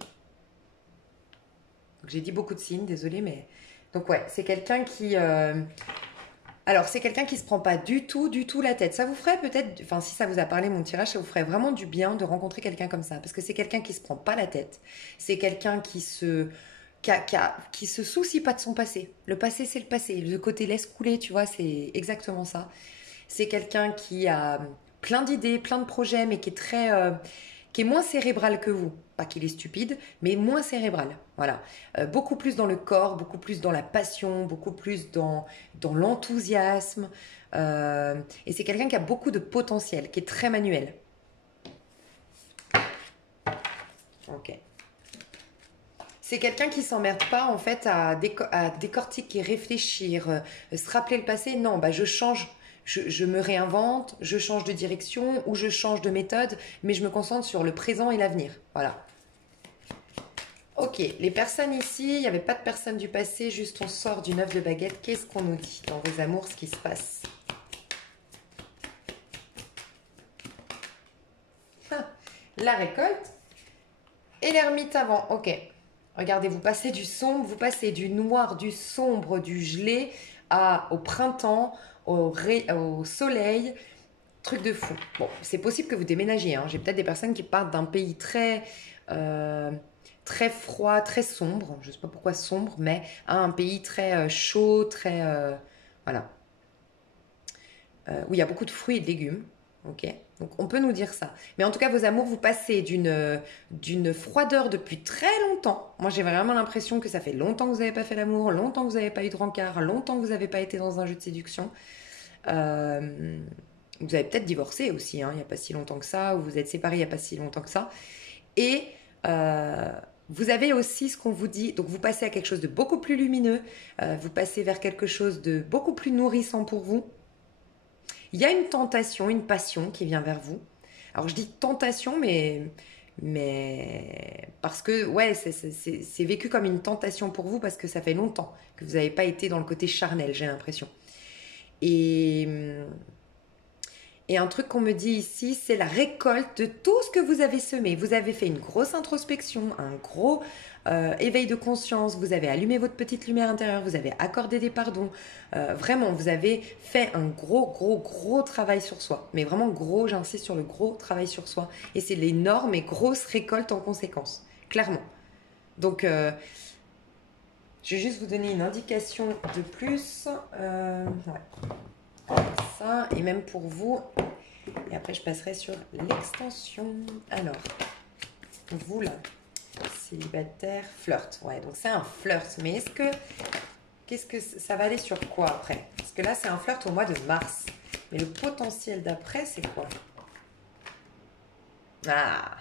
J'ai dit beaucoup de signes, désolée, mais... Donc ouais, c'est quelqu'un qui... Alors, c'est quelqu'un qui se prend pas du tout la tête. Ça vous ferait peut-être... Enfin, si ça vous a parlé, mon tirage, ça vous ferait vraiment du bien de rencontrer quelqu'un comme ça. Parce que c'est quelqu'un qui se prend pas la tête. C'est quelqu'un qui qui se soucie pas de son passé. Le passé, c'est le passé. Le côté laisse couler, tu vois, c'est exactement ça. C'est quelqu'un qui a plein d'idées, plein de projets, mais qui est moins cérébral que vous. Pas qu'il est stupide, mais moins cérébral. Voilà. Beaucoup plus dans le corps, beaucoup plus dans la passion, beaucoup plus dans l'enthousiasme. Et c'est quelqu'un qui a beaucoup de potentiel, qui est très manuel. Ok. C'est quelqu'un qui s'emmerde pas en fait à décortiquer, réfléchir, se rappeler le passé. Non, je change, je me réinvente, je change de direction ou je change de méthode, mais je me concentre sur le présent et l'avenir. Voilà. Ok, les personnes ici, il n'y avait pas de personnes du passé, juste on sort du 9 de baguette. Qu'est-ce qu'on nous dit dans vos amours, ce qui se passe? La récolte et l'ermite avant. Ok. Regardez, vous passez du sombre, vous passez du noir, du sombre, du gelé au printemps, au soleil. Truc de fou. Bon, c'est possible que vous déménagiez. Hein. J'ai peut-être des personnes qui partent d'un pays très froid, très sombre. Je ne sais pas pourquoi sombre, mais à un pays très chaud, très... voilà. Où il y a beaucoup de fruits et de légumes. Ok, donc on peut nous dire ça. Mais en tout cas, vos amours, vous passez d'une froideur depuis très longtemps. Moi, j'ai vraiment l'impression que ça fait longtemps que vous n'avez pas fait l'amour, longtemps que vous n'avez pas eu de rencard, longtemps que vous n'avez pas été dans un jeu de séduction. Vous avez peut-être divorcé aussi, hein, il n'y a pas si longtemps que ça, ou vous êtes séparés il n'y a pas si longtemps que ça. Et vous avez aussi ce qu'on vous dit, donc vous passez à quelque chose de beaucoup plus lumineux, vous passez vers quelque chose de beaucoup plus nourrissant pour vous. Il y a une tentation, une passion qui vient vers vous. Alors je dis tentation, mais parce que ouais, c'est vécu comme une tentation pour vous parce que ça fait longtemps que vous n'avez pas été dans le côté charnel, j'ai l'impression. Et un truc qu'on me dit ici, c'est la récolte de tout ce que vous avez semé. Vous avez fait une grosse introspection, un gros éveil de conscience, vous avez allumé votre petite lumière intérieure, vous avez accordé des pardons. Vraiment, vous avez fait un gros travail sur soi. Mais vraiment gros, j'insiste sur le gros travail sur soi. Et c'est l'énorme et grosse récolte en conséquence, clairement. Donc, Je vais juste vous donner une indication de plus. Ouais. Comme ça, et même pour vous. Et après, je passerai sur l'extension. Alors, vous là, célibataire, flirt. Ouais, donc c'est un flirt. Mais qu'est-ce que ça va aller sur quoi après? Parce que là, c'est un flirt au mois de mars. Mais le potentiel d'après, c'est quoi? Ah,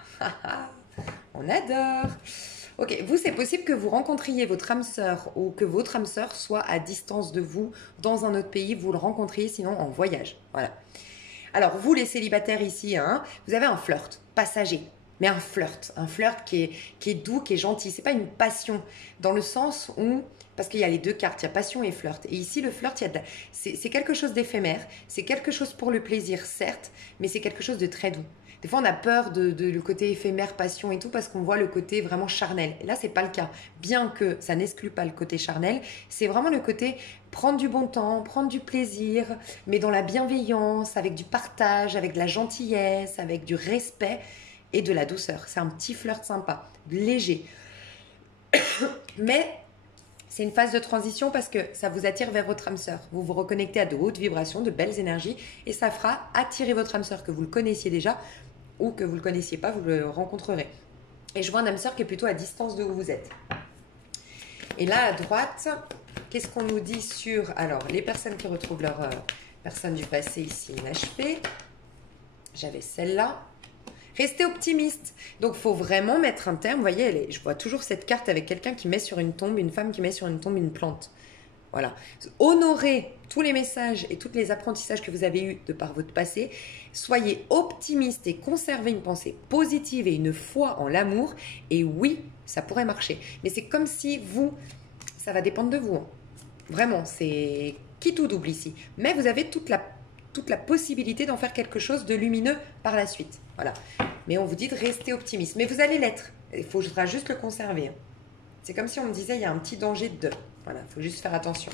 on adore. Ok, vous, c'est possible que vous rencontriez votre âme sœur ou que votre âme sœur soit à distance de vous dans un autre pays. Vous le rencontriez sinon en voyage. Voilà. Alors, vous, les célibataires ici, hein, vous avez un flirt passager. Mais un flirt qui est doux, qui est gentil. C'est pas une passion dans le sens où, parce qu'il y a les deux cartes, il y a passion et flirt. Et ici, le flirt, c'est quelque chose d'éphémère, c'est quelque chose pour le plaisir, certes, mais c'est quelque chose de très doux. Des fois, on a peur de le côté éphémère, passion et tout, parce qu'on voit le côté vraiment charnel. Et là, c'est pas le cas. Bien que ça n'exclut pas le côté charnel, c'est vraiment le côté prendre du bon temps, prendre du plaisir, mais dans la bienveillance, avec du partage, avec de la gentillesse, avec du respect et de la douceur. C'est un petit flirt sympa, léger. Mais c'est une phase de transition parce que ça vous attire vers votre âme sœur. Vous vous reconnectez à de hautes vibrations, de belles énergies et ça fera attirer votre âme sœur, que vous le connaissiez déjà ou que vous ne le connaissiez pas, vous le rencontrerez. Et je vois un âme sœur qui est plutôt à distance de où vous êtes. Et là, à droite, qu'est-ce qu'on nous dit sur... Alors, les personnes qui retrouvent leur personne du passé ici inachevée. J'avais celle-là. Restez optimiste. Donc, il faut vraiment mettre un terme. Vous voyez, je vois toujours cette carte avec quelqu'un qui met sur une tombe, une femme qui met sur une tombe une plante. Voilà. Honorez tous les messages et tous les apprentissages que vous avez eus de par votre passé. Soyez optimiste et conservez une pensée positive et une foi en l'amour. Et oui, ça pourrait marcher. Mais c'est comme si vous, ça va dépendre de vous. Hein. Vraiment, c'est qui tout double ici. Mais vous avez toute la possibilité d'en faire quelque chose de lumineux par la suite. Voilà. Mais on vous dit de rester optimiste. Mais vous allez l'être. Il faudra juste le conserver. Hein. C'est comme si on me disait, il y a un petit danger de... Voilà, il faut juste faire attention.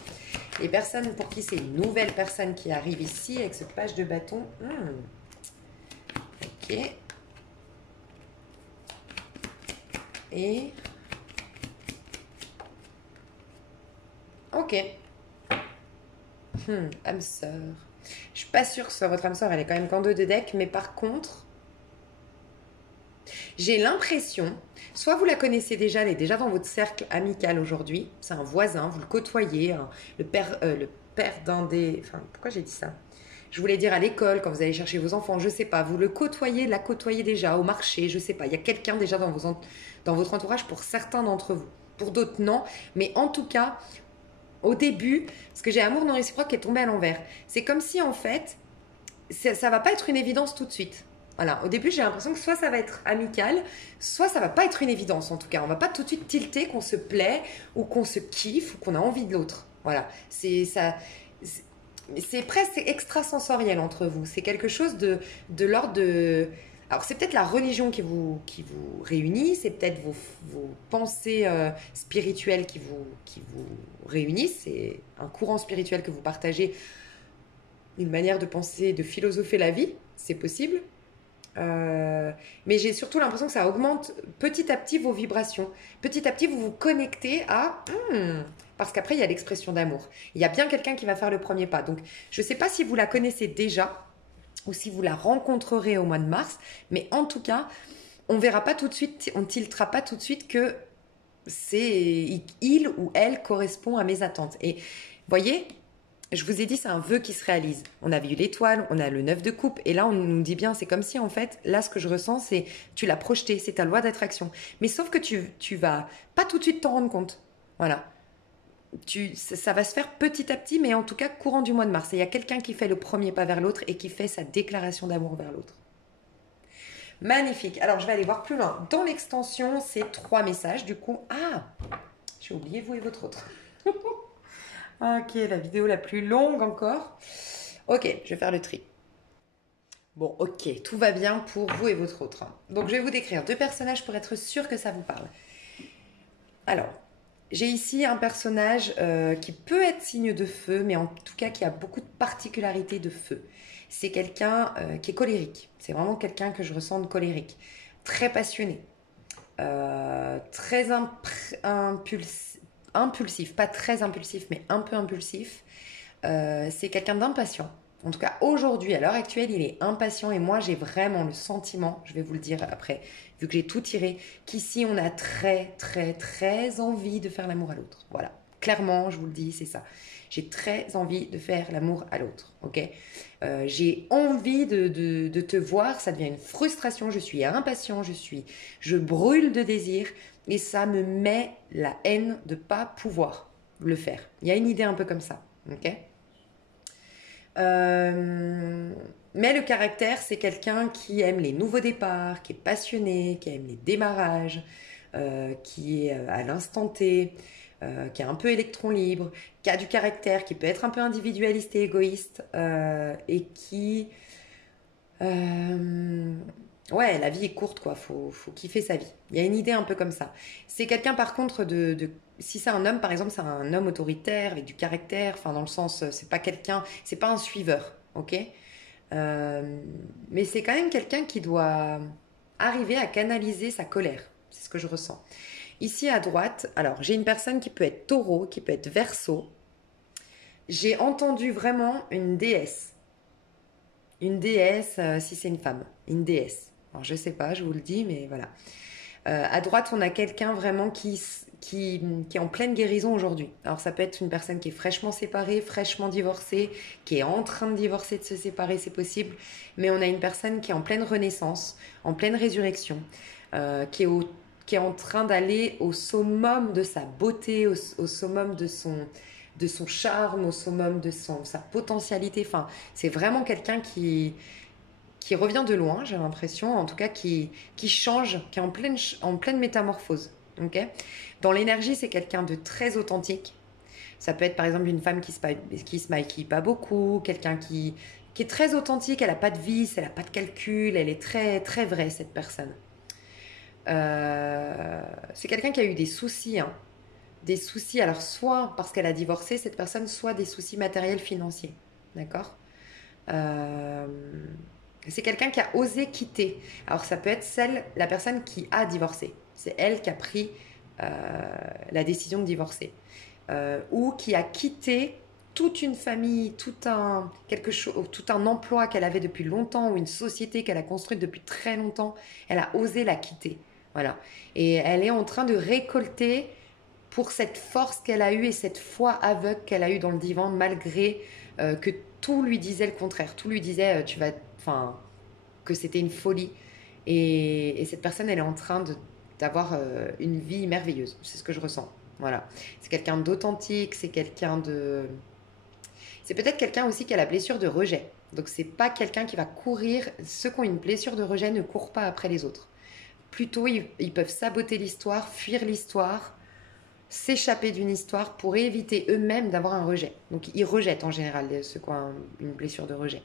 Les personnes pour qui c'est une nouvelle personne qui arrive ici avec cette page de bâton. Ok. Et... Ok. Âme sœur. Je suis pas sûre que votre âme sœur, elle est quand même qu'en 2 de deck, mais par contre, j'ai l'impression, soit vous la connaissez déjà, elle est déjà dans votre cercle amical aujourd'hui, c'est un voisin, vous le côtoyez, hein, le père d'un des... Enfin, pourquoi j'ai dit ça? Je voulais dire à l'école, quand vous allez chercher vos enfants, je sais pas, vous le côtoyez, la côtoyez déjà, au marché, je sais pas, il y a quelqu'un déjà dans votre entourage pour certains d'entre vous. Pour d'autres, non, mais en tout cas, au début, parce que j'ai amour non réciproque qui est tombé à l'envers. C'est comme si en fait, ça va pas être une évidence tout de suite. Voilà, au début j'ai l'impression que soit ça va être amical, soit ça va pas être une évidence en tout cas. On va pas tout de suite tilter qu'on se plaît ou qu'on se kiffe ou qu'on a envie de l'autre. Voilà, c'est ça. C'est presque extrasensoriel entre vous. C'est quelque chose de l'ordre de... Alors, c'est peut-être la religion qui vous réunit, c'est peut-être vos pensées spirituelles qui vous réunissent, c'est un courant spirituel que vous partagez, une manière de penser, de philosopher la vie, c'est possible. Mais j'ai surtout l'impression que ça augmente petit à petit vos vibrations. Petit à petit, vous vous connectez à... parce qu'après, il y a l'expression d'amour. Il y a bien quelqu'un qui va faire le premier pas. Donc, je ne sais pas si vous la connaissez déjà ou si vous la rencontrerez au mois de mars. Mais en tout cas, on verra pas tout de suite, on tiltera pas tout de suite que il ou elle correspond à mes attentes. Et voyez, je vous ai dit, c'est un vœu qui se réalise. On avait eu l'étoile, on a le 9 de coupe, et là, on nous dit bien, c'est comme si, en fait, là, ce que je ressens, c'est, tu l'as projeté, c'est ta loi d'attraction. Mais sauf que tu vas pas tout de suite t'en rendre compte. Voilà. Ça va se faire petit à petit, mais en tout cas, courant du mois de mars. Et il y a quelqu'un qui fait le premier pas vers l'autre et qui fait sa déclaration d'amour vers l'autre. Magnifique. Alors, je vais aller voir plus loin. Dans l'extension, c'est 3 messages. Du coup, j'ai oublié vous et votre autre. Ok, la vidéo la plus longue encore. Ok, je vais faire le tri. Bon, ok, tout va bien pour vous et votre autre. Donc, je vais vous décrire 2 personnages pour être sûr que ça vous parle. Alors, j'ai ici un personnage qui peut être signe de feu, mais en tout cas qui a beaucoup de particularités de feu. C'est quelqu'un qui est colérique. C'est vraiment quelqu'un que je ressens de colérique. Très passionné. Très impulsif. impulsif, pas très impulsif, mais un peu impulsif. C'est quelqu'un d'impatient. En tout cas, aujourd'hui, à l'heure actuelle, il est impatient et moi, j'ai vraiment le sentiment, je vais vous le dire après, vu que j'ai tout tiré, qu'ici, on a très, très, très envie de faire l'amour à l'autre. Voilà. Clairement, je vous le dis, c'est ça. J'ai très envie de faire l'amour à l'autre, ok? J'ai envie de te voir, ça devient une frustration, je suis impatient, je brûle de désir et ça me met la haine de ne pas pouvoir le faire. Il y a une idée un peu comme ça, ok? Mais le caractère, c'est quelqu'un qui aime les nouveaux départs, qui est passionné, qui aime les démarrages, qui est à l'instant T, qui est un peu électron libre, qui a du caractère, qui peut être un peu individualiste et égoïste, et qui... ouais, la vie est courte, quoi. Faut kiffer sa vie. Il y a une idée un peu comme ça. C'est quelqu'un, par contre, si c'est un homme, par exemple, c'est un homme autoritaire, avec du caractère, enfin, dans le sens, c'est pas quelqu'un, c'est pas un suiveur, ok? Mais c'est quand même quelqu'un qui doit arriver à canaliser sa colère. C'est ce que je ressens. Ici, à droite, alors, j'ai une personne qui peut être taureau, qui peut être verseau. J'ai entendu vraiment une déesse. Une déesse, si c'est une femme. Une déesse. Alors, je sais pas, je vous le dis, mais voilà. À droite, on a quelqu'un vraiment qui est en pleine guérison aujourd'hui. Alors, ça peut être une personne qui est fraîchement séparée, fraîchement divorcée, qui est en train de divorcer, de se séparer, c'est possible. Mais on a une personne qui est en pleine renaissance, en pleine résurrection, qui est en train d'aller au summum de sa beauté, au summum de son charme, au summum de sa potentialité. Enfin, c'est vraiment quelqu'un qui revient de loin, j'ai l'impression, en tout cas qui change, qui est en pleine métamorphose. Okay, dans l'énergie, c'est quelqu'un de très authentique. Ça peut être par exemple une femme qui se maquille pas beaucoup, quelqu'un qui est très authentique, elle n'a pas de vice, elle n'a pas de calcul, elle est très, très vraie, cette personne. C'est quelqu'un qui a eu des soucis, hein. Des soucis, alors soit parce qu'elle a divorcé, cette personne, soit des soucis matériels financiers. D'accord. euh, c'est quelqu'un qui a osé quitter. Alors ça peut être la personne qui a divorcé. C'est elle qui a pris la décision de divorcer. Ou qui a quitté toute une famille, tout un emploi qu'elle avait depuis longtemps ou une société qu'elle a construite depuis très longtemps. Elle a osé la quitter. Voilà. Et elle est en train de récolter pour cette force qu'elle a eue et cette foi aveugle qu'elle a eue dans le divan malgré que tout lui disait le contraire. Tout lui disait enfin, que c'était une folie. Et cette personne, elle est en train d'avoir une vie merveilleuse. C'est ce que je ressens. Voilà. C'est quelqu'un d'authentique, c'est peut-être quelqu'un aussi qui a la blessure de rejet. Donc c'est pas quelqu'un qui va courir. Ceux qui ont une blessure de rejet ne courent pas après les autres. Plutôt, ils peuvent saboter l'histoire, fuir l'histoire, s'échapper d'une histoire pour éviter eux-mêmes d'avoir un rejet. Donc ils rejettent en général ceux qui ont une blessure de rejet.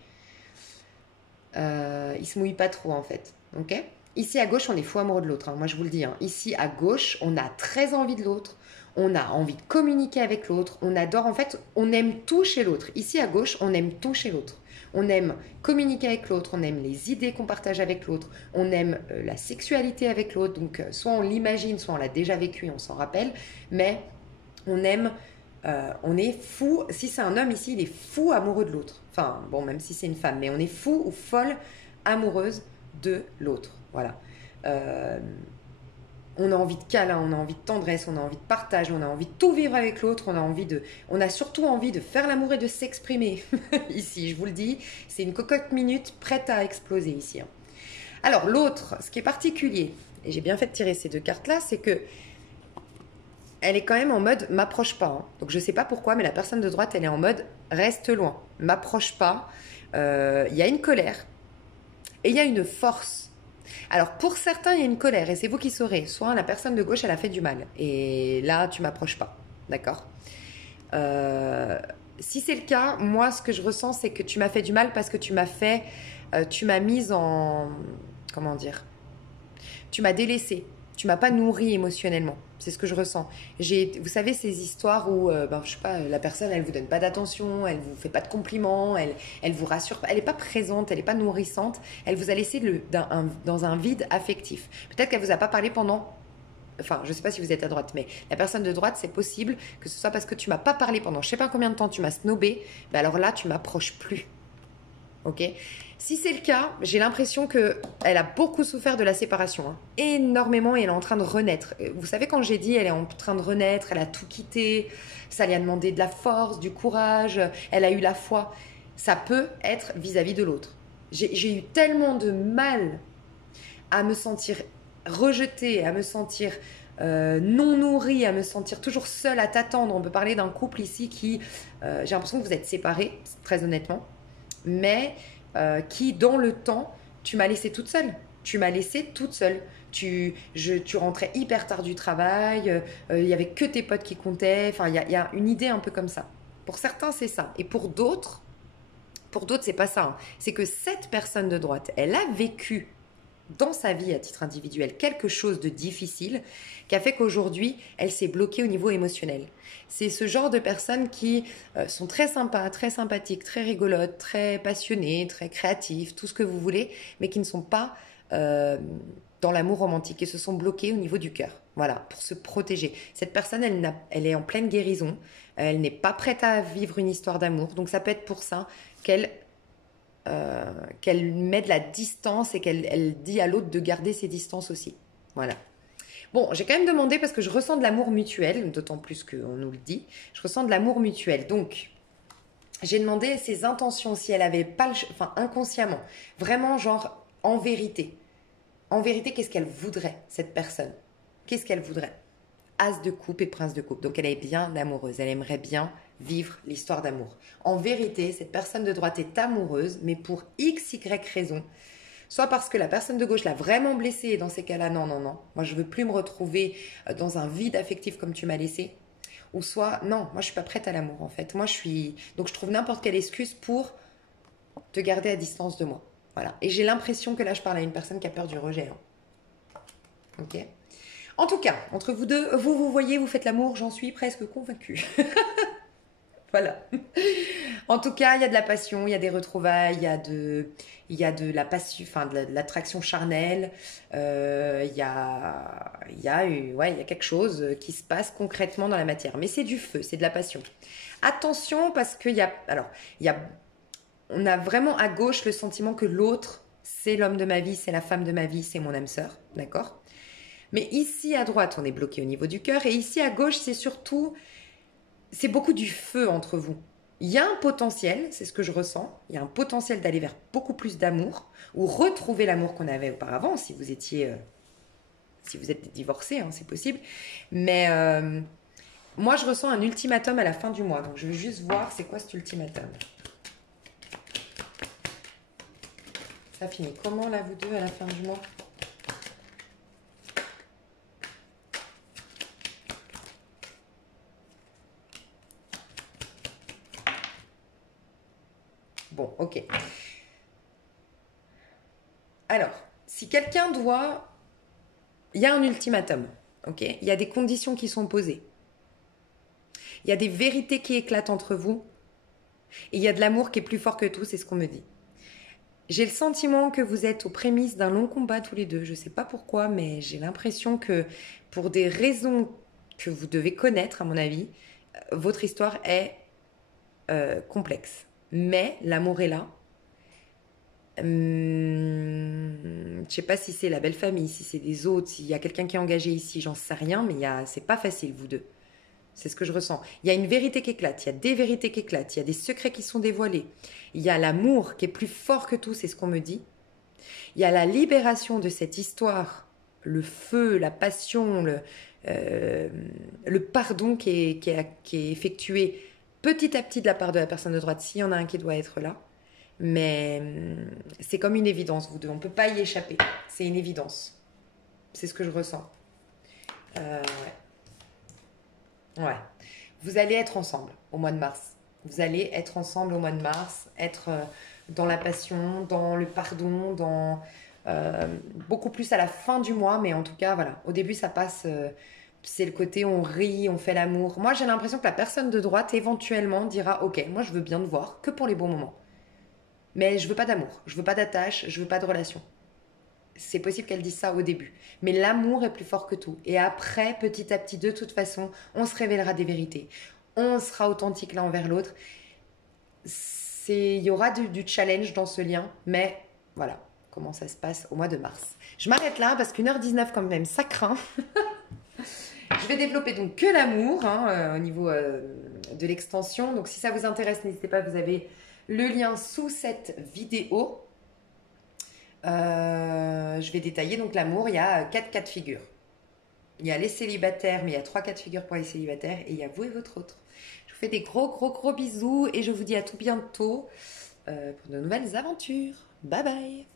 Ils se mouillent pas trop en fait. Ok. Ici à gauche, on est fou amoureux de l'autre, hein. Moi je vous le dis, hein. Ici à gauche, on a très envie de l'autre. On a envie de communiquer avec l'autre. On adore, en fait, on aime tout chez l'autre. Ici à gauche, on aime tout chez l'autre. On aime communiquer avec l'autre, on aime les idées qu'on partage avec l'autre, on aime la sexualité avec l'autre. Donc soit on l'imagine, soit on l'a déjà vécu et on s'en rappelle. Mais on aime, on est fou. Si c'est un homme ici, il est fou amoureux de l'autre. Enfin, bon, même si c'est une femme, mais on est fou ou folle amoureuse de l'autre. Voilà. On a envie de câlin, on a envie de tendresse, on a envie de partage, on a envie de tout vivre avec l'autre, on a surtout envie de faire l'amour et de s'exprimer. Ici, je vous le dis, c'est une cocotte minute prête à exploser ici, hein. Alors l'autre, ce qui est particulier, et j'ai bien fait de tirer ces deux cartes-là, c'est que elle est quand même en mode m'approche pas, hein. Donc je sais pas pourquoi, mais la personne de droite, elle est en mode reste loin, m'approche pas. Il y a une colère et il y a une force. Alors pour certains, il y a une colère et c'est vous qui saurez. Soit la personne de gauche, elle a fait du mal et là, tu m'approches pas, d'accord. Si c'est le cas, moi, ce que je ressens, c'est que tu m'as fait du mal parce que tu m'as mise en, comment dire, tu m'as délaissé, tu m'as pas nourri émotionnellement. C'est ce que je ressens. Vous savez, ces histoires où, je sais pas, la personne, elle vous donne pas d'attention, elle vous fait pas de compliments, elle vous rassure pas, elle est pas présente, elle est pas nourrissante, elle vous a laissé dans un vide affectif. Peut-être qu'elle vous a pas parlé pendant enfin, je ne sais pas si vous êtes à droite, mais la personne de droite, c'est possible que ce soit parce que tu m'as pas parlé pendant je sais pas combien de temps, tu m'as snobé, ben alors là, tu m'approches plus. Ok? Si c'est le cas, j'ai l'impression qu'elle a beaucoup souffert de la séparation, hein. Énormément, et elle est en train de renaître. Vous savez, quand j'ai dit elle est en train de renaître, elle a tout quitté, ça lui a demandé de la force, du courage, elle a eu la foi. Ça peut être vis-à-vis de l'autre. J'ai eu tellement de mal à me sentir rejetée, à me sentir non nourrie, à me sentir toujours seule, à t'attendre. On peut parler d'un couple ici qui, j'ai l'impression que vous êtes séparés, très honnêtement, mais qui, dans le temps, tu m'as laissée toute seule. Tu m'as laissée toute seule. Tu rentrais hyper tard du travail, il n'y avait que tes potes qui comptaient. Enfin, il y a une idée un peu comme ça. Pour certains, c'est ça. Et pour d'autres, c'est pas ça, hein. C'est que cette personne de droite, elle a vécu dans sa vie à titre individuel quelque chose de difficile qui a fait qu'aujourd'hui, elle s'est bloquée au niveau émotionnel. C'est ce genre de personnes qui sont très sympas, très sympathiques, très rigolotes, très passionnées, très créatives, tout ce que vous voulez, mais qui ne sont pas dans l'amour romantique et se sont bloquées au niveau du cœur. Voilà, pour se protéger. Cette personne, elle est en pleine guérison, elle n'est pas prête à vivre une histoire d'amour, donc ça peut être pour ça qu'elle met de la distance et qu'elle dit à l'autre de garder ses distances aussi. Voilà. Bon, j'ai quand même demandé parce que je ressens de l'amour mutuel, d'autant plus qu'on nous le dit. Je ressens de l'amour mutuel. Donc, j'ai demandé ses intentions, si elle avait pas, enfin inconsciemment, vraiment genre en vérité. En vérité, qu'est-ce qu'elle voudrait, cette personne? Qu'est-ce qu'elle voudrait? As de coupe et prince de coupe. Donc elle est bien amoureuse, elle aimerait bien vivre l'histoire d'amour. En vérité, cette personne de droite est amoureuse, mais pour x, y raison. Soit parce que la personne de gauche l'a vraiment blessée, et dans ces cas-là, non, non, non. Moi, je veux plus me retrouver dans un vide affectif comme tu m'as laissé. Ou soit, non, moi, je suis pas prête à l'amour, en fait. Donc, je trouve n'importe quelle excuse pour te garder à distance de moi. Voilà. Et j'ai l'impression que là, je parle à une personne qui a peur du rejet, hein. Ok? En tout cas, entre vous deux, vous voyez, vous faites l'amour, j'en suis presque convaincue. Voilà. En tout cas, il y a de la passion, il y a des retrouvailles, il y a de la passion, enfin de l'attraction charnelle. Ouais, il y a quelque chose qui se passe concrètement dans la matière. Mais c'est du feu, c'est de la passion. Attention parce on a vraiment à gauche le sentiment que l'autre, c'est l'homme de ma vie, c'est la femme de ma vie, c'est mon âme sœur, d'accord? Mais ici à droite, on est bloqué au niveau du cœur, et ici à gauche, c'est beaucoup du feu entre vous. Il y a un potentiel, c'est ce que je ressens, il y a un potentiel d'aller vers beaucoup plus d'amour, ou retrouver l'amour qu'on avait auparavant, si vous êtes divorcé, hein, c'est possible. Mais moi, je ressens un ultimatum à la fin du mois, donc je veux juste voir c'est quoi cet ultimatum. Ça finit comment là, vous deux, à la fin du mois? Bon, ok. Alors, si quelqu'un doit... Il y a un ultimatum, ok? Il y a des conditions qui sont posées. Il y a des vérités qui éclatent entre vous. Et il y a de l'amour qui est plus fort que tout, c'est ce qu'on me dit. J'ai le sentiment que vous êtes aux prémices d'un long combat tous les deux. Je ne sais pas pourquoi, mais j'ai l'impression que pour des raisons que vous devez connaître, à mon avis, votre histoire est complexe. Mais l'amour est là. Je ne sais pas si c'est la belle famille, si c'est des autres, s'il y a quelqu'un qui est engagé ici, j'en sais rien, mais c'est pas facile, vous deux. C'est ce que je ressens. Il y a une vérité qui éclate, il y a des vérités qui éclatent, il y a des secrets qui sont dévoilés. Il y a l'amour qui est plus fort que tout, c'est ce qu'on me dit. Il y a la libération de cette histoire, le feu, la passion, le pardon qui est effectué petit à petit de la part de la personne de droite, s'il y en a un qui doit être là. Mais c'est comme une évidence, vous deux. On ne peut pas y échapper. C'est une évidence. C'est ce que je ressens. Ouais. Vous allez être ensemble au mois de mars. Vous allez être ensemble au mois de mars, être dans la passion, dans le pardon, dans beaucoup plus à la fin du mois. Mais en tout cas, voilà. Au début, ça passe... c'est le côté on rit, on fait l'amour. Moi, j'ai l'impression que la personne de droite, éventuellement, dira « Ok, moi, je veux bien te voir, que pour les bons moments. Mais je veux pas d'amour, je veux pas d'attache, je veux pas de relation. » c'est possible qu'elle dise ça au début. Mais l'amour est plus fort que tout. Et après, petit à petit, de toute façon, on se révélera des vérités. On sera authentique l'un envers l'autre. Il y aura du challenge dans ce lien, mais voilà comment ça se passe au mois de mars. Je m'arrête là parce qu'1h19 quand même, ça craint. Je vais développer donc que l'amour au niveau de l'extension. Donc si ça vous intéresse, n'hésitez pas, vous avez le lien sous cette vidéo. Je vais détailler donc l'amour. Il y a 4 cas de figure. Il y a les célibataires, mais il y a 3 cas de figure pour les célibataires. Et il y a vous et votre autre. Je vous fais des gros bisous et je vous dis à tout bientôt pour de nouvelles aventures. Bye bye.